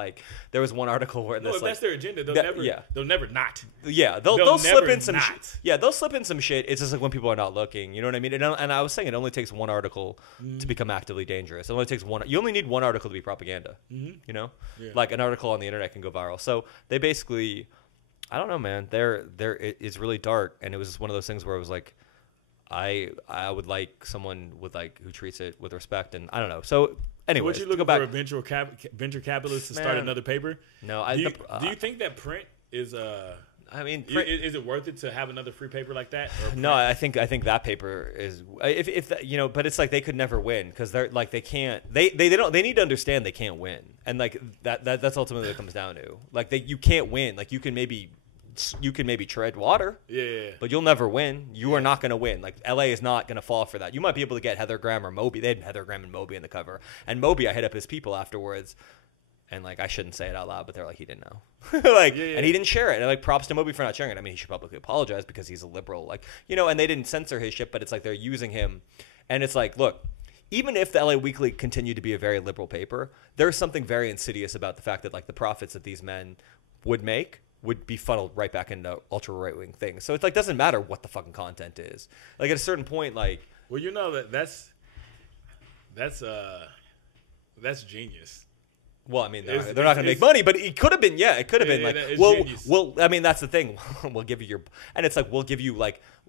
There was one article where if that's their agenda, they'll never not. Yeah, they'll slip in some shit. Yeah, they'll slip in some shit. It's just when people are not looking. You know what I mean? And I was saying it only takes one article to become actively dangerous. It only takes one. You only need one article to be propaganda. Mm-hmm. An article on the internet can go viral. So they basically. I don't know, man. It's really dark, and it was just one of those things where it was like, I would like someone who treats it with respect, and I don't know. So anyway, would you look for a venture capitalist to start another paper? No, do you think that print is is it worth it to have another free paper like that? No, I think that paper is if but it's they could never win because they're they can't they need to understand they can't win, and that's ultimately what it comes down to. You can't win. You can maybe tread water, but you'll never win. You are not going to win. LA is not going to fall for that. You might be able to get Heather Graham or Moby. They had Heather Graham and Moby in the cover, and Moby, I hit up his people afterwards. And I shouldn't say it out loud, but they're like, he didn't know, and he didn't share it. And props to Moby for not sharing it. He should publicly apologize because he's a liberal, and they didn't censor his shit, but it's they're using him, and it's look, even if the LA Weekly continued to be a very liberal paper, there's something very insidious about the fact that the profits that these men would be funneled right back into ultra right wing things. So it's doesn't matter what the fucking content is. At a certain point, that's genius. Well, they're not going to make money, but it could have been. Yeah, it could have been that's the thing. We'll give you and it's we'll give you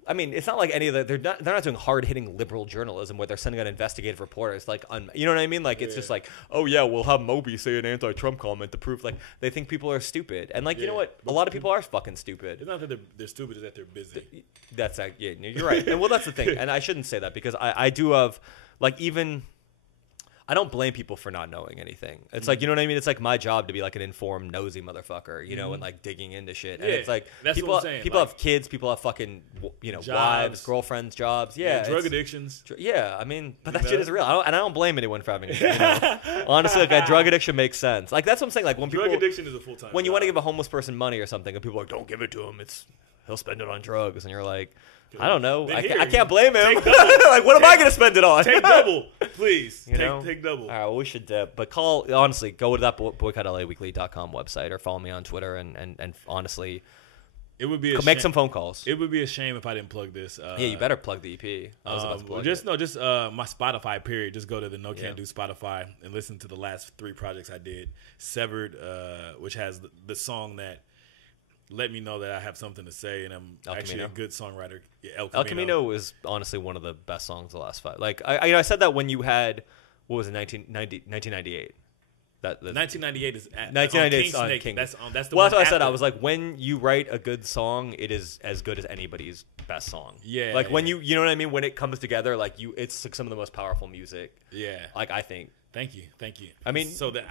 it's not any of the. They're not doing hard hitting liberal journalism where they're sending out investigative reporters. You know what I mean? It's just we'll have Moby say an anti-Trump comment to prove they think people are stupid, and you know what? A lot of people are fucking stupid. It's not that they're stupid; it's that they're busy. That's you're right. And that's the thing. And I shouldn't say that because I do have even. I don't blame people for not knowing anything. It's like, you know what I mean? It's like my job to be like an informed, nosy motherfucker, you know, and like digging into shit. And it's like people have kids, people have fucking, you know, jobs, wives, girlfriends, jobs. Yeah, drug addictions. Yeah, I mean, but that shit is real. I don't blame anyone for having it. You know? Honestly, like a drug addiction makes sense. Like that's what I'm saying. Like when drug addiction is a full-time when job. You want to give a homeless person money or something, and people are like, don't give it to him. He'll spend it on drugs, and you're like, I don't know. I can't blame him. Like, what am I going to spend it on? Take double, please. Take double. All right, well, we should dip. But honestly, go to that boycotllaweekly.com website or follow me on Twitter. And honestly, it would be make some phone calls. It would be a shame if I didn't plug this. Yeah, you better plug the EP. Just my Spotify, period. Just go to the No Can Do Spotify and listen to the last 3 projects I did. Severed, which has the song that let me know that I have something to say, and I'm actually a good songwriter. Yeah, El Camino is honestly one of the best songs of the last 5. Like I said that when you had, what was it, 1998? 1998 is 1998 on King. That's the well, one. That's what I said. I was like, when you write a good song, it is as good as anybody's best song. Yeah. Like when you know what I mean. When it comes together, like it's like some of the most powerful music. Yeah. Like I think. Thank you. I mean, so then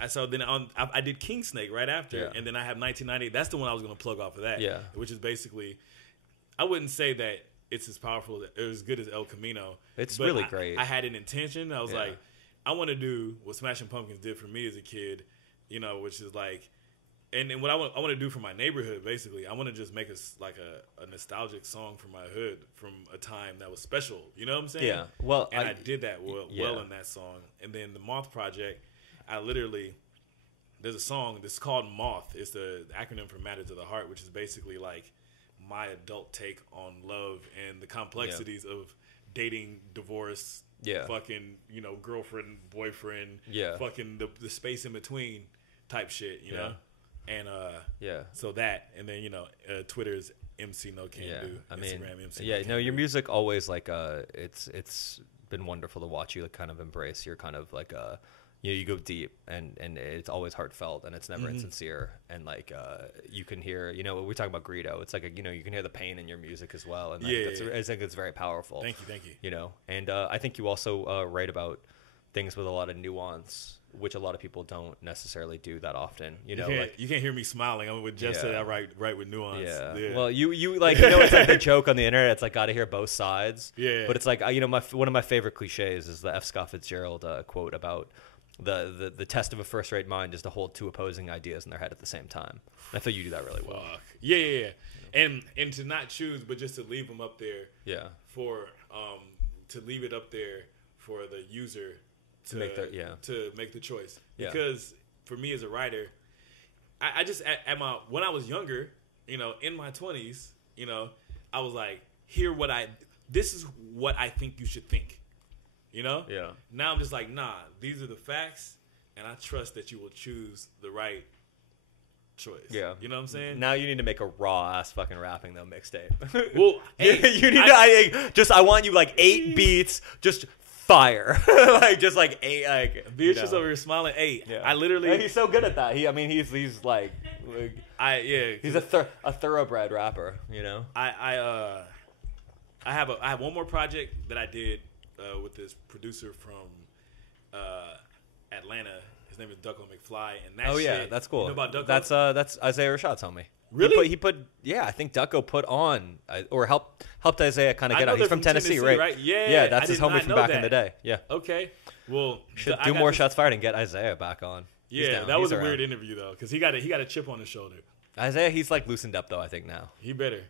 I did King Snake right after, and then I have 1998. That's the one I was going to plug off of that. Yeah. Which is basically, I wouldn't say that it's as powerful, as good as El Camino. It's really great. I had an intention. I was like, I want to do what Smashing Pumpkins did for me as a kid, you know, which is like, and what I want to do for my neighborhood, basically. I want to just make a nostalgic song for my hood from a time that was special. You know what I'm saying? Yeah. Well, and I did that well in that song. And then the M.O.T.H project, there's a song that's called M.O.T.H. It's the acronym for Matter to the Heart, which is basically like my adult take on love and the complexities of dating, divorce, fucking, you know, girlfriend, boyfriend, fucking the space in between type shit, you know? And so that, and then, you know, Twitter's MC No Can Do. I mean, Instagram MC your music always like it's been wonderful to watch you like kind of embrace your kind of like you know, you go deep and it's always heartfelt and it's never insincere, and like you can hear, you know, we talk about Greedo, it's like you know, you can hear the pain in your music as well, and I think it's very powerful. Thank you. You know, and I think you also write about things with a lot of nuance, which a lot of people don't necessarily do that often. You know, you can't hear me smiling. I'm with Jeff said I write with nuance. Yeah. Well, you like, you know, it's like the joke on the internet. It's like got to hear both sides. Yeah. But it's like, you know, one of my favorite cliches is the F. Scott Fitzgerald quote about the test of a first-rate mind is to hold 2 opposing ideas in their head at the same time. And I thought you do that really well. Yeah. And to not choose, but just to leave them up there. Yeah. For to leave it up there for the user to make the choice. Because for me as a writer, I just when I was younger, you know, in my 20s, you know, I was like, this is what I think you should think. You know? Yeah. Now I'm just like, nah, these are the facts, and I trust that you will choose the right choice. Yeah. You know what I'm saying? Now you need to make a raw ass fucking rapping though mixtape. Well, you need I want you like 8 beats, just fire. Like just like 8 like Beatrice just over here smiling 8. Yeah. I literally and he's so good at that. He's like he's a thoroughbred rapper, you know? I have one more project that I did with this producer from Atlanta. His name is Ducko McFly, and that that's cool. You know about Ducko? That's Isaiah Rashad told me. Really? He put I think Ducko put on or helped Isaiah kind of get out. He's from Tennessee, right? Yeah, that's his homie from back in the day. Yeah. Okay. Well, should do more shots fired and get Isaiah back on. Yeah, that was a weird interview though, because he got a chip on his shoulder. Isaiah, he's like loosened up though, I think now. He better,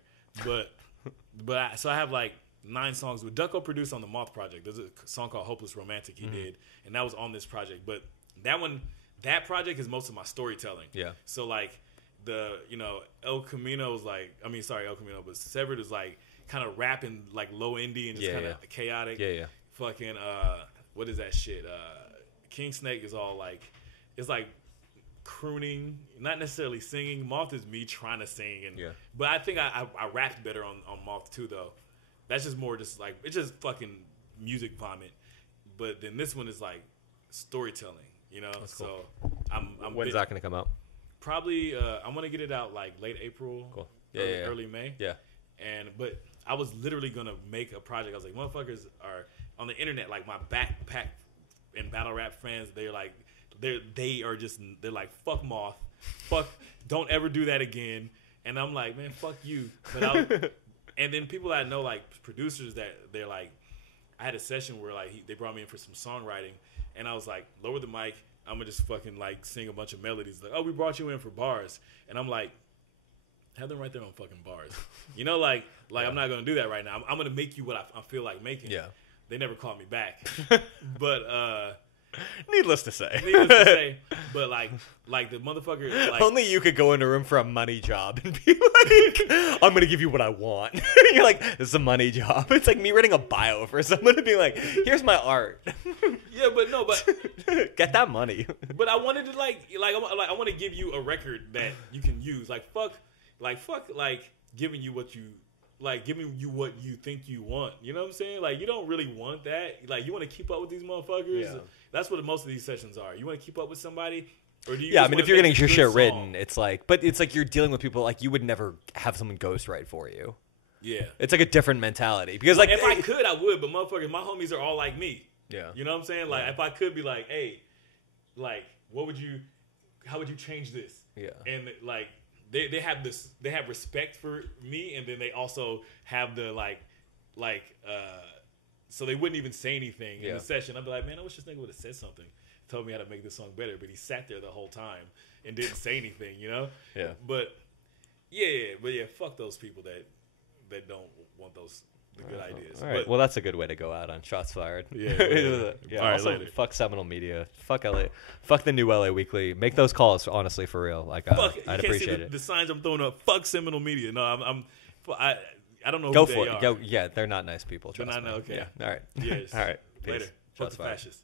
so I have like 9 songs with Ducko produced on the M.O.T.H project. There's a song called Hopeless Romantic he did, and that was on this project. But that project is most of my storytelling. Yeah. So like El Camino was El Camino, but Severed is like kind of rapping like low indie and just kind of chaotic. Yeah. Fucking what is that shit? King Snake is all like, it's like crooning, not necessarily singing. M.O.T.H is me trying to sing, but I think I rapped better on M.O.T too though. That's just more just like, it's just fucking music vomit. But then this one is like storytelling, you know? That's cool. So I'm when's that going to come out? Probably, I'm going to get it out like late April, cool. Early May. Yeah. But I was literally going to make a project. I was like, motherfuckers are on the internet, like my backpack and battle rap fans, they're like they're like fuck M.O.T.H, fuck, don't ever do that again. And I'm like, man, fuck you. But and then people that I know, like producers, that they're like, I had a session where like they brought me in for some songwriting, and I was like, lower the mic, I'm gonna just fucking like sing a bunch of melodies. Like, oh, we brought you in for bars, and I'm like, have them right there on fucking bars. You know, like I'm not gonna do that right now. I'm gonna make you what I feel like making. Yeah. They never called me back, but needless to say, but like the motherfucker, like, only you could go in a room for a money job and be like, I'm gonna give you what I want. You're like, this is a money job. It's like me writing a bio for someone and being like, here's my art. Yeah, but get that money. But I wanted to like I want to give you a record that you can use. Fuck giving you what you giving you what you think you want. You know what I'm saying? Like, you don't really want that. Like, you want to keep up with these motherfuckers. Yeah. That's what most of these sessions are. You want to keep up with somebody, or do you? Yeah, I mean, if you're getting your shit written, it's like, but it's like you're dealing with people like you would never have someone ghostwrite for you. Yeah, it's like a different mentality because like if I could, I would. But motherfuckers, my homies are all like me. Yeah, you know what I'm saying? Like, if I could be like, hey, like, how would you change this? Yeah, and like. They have respect for me, and then they also have the so they wouldn't even say anything in the session. I'd be like, man, I wish this nigga would have said something, told me how to make this song better, but he sat there the whole time and didn't say anything, you know? Yeah. But fuck those people that don't want those good ideas. All right. But, well, that's a good way to go out on shots fired. Yeah. Yeah. All right, also, later. Fuck Seminole Media. Fuck LA. Fuck the new LA Weekly. Make those calls, honestly, for real. Like, I'd appreciate it. The signs I'm throwing up. Fuck Seminole Media. No, I don't know Go who for they it. are. Yeah, they're not nice people. They're not. Okay. Yeah. All right. Yes. All right. Peace. Later. Fuck the fascists.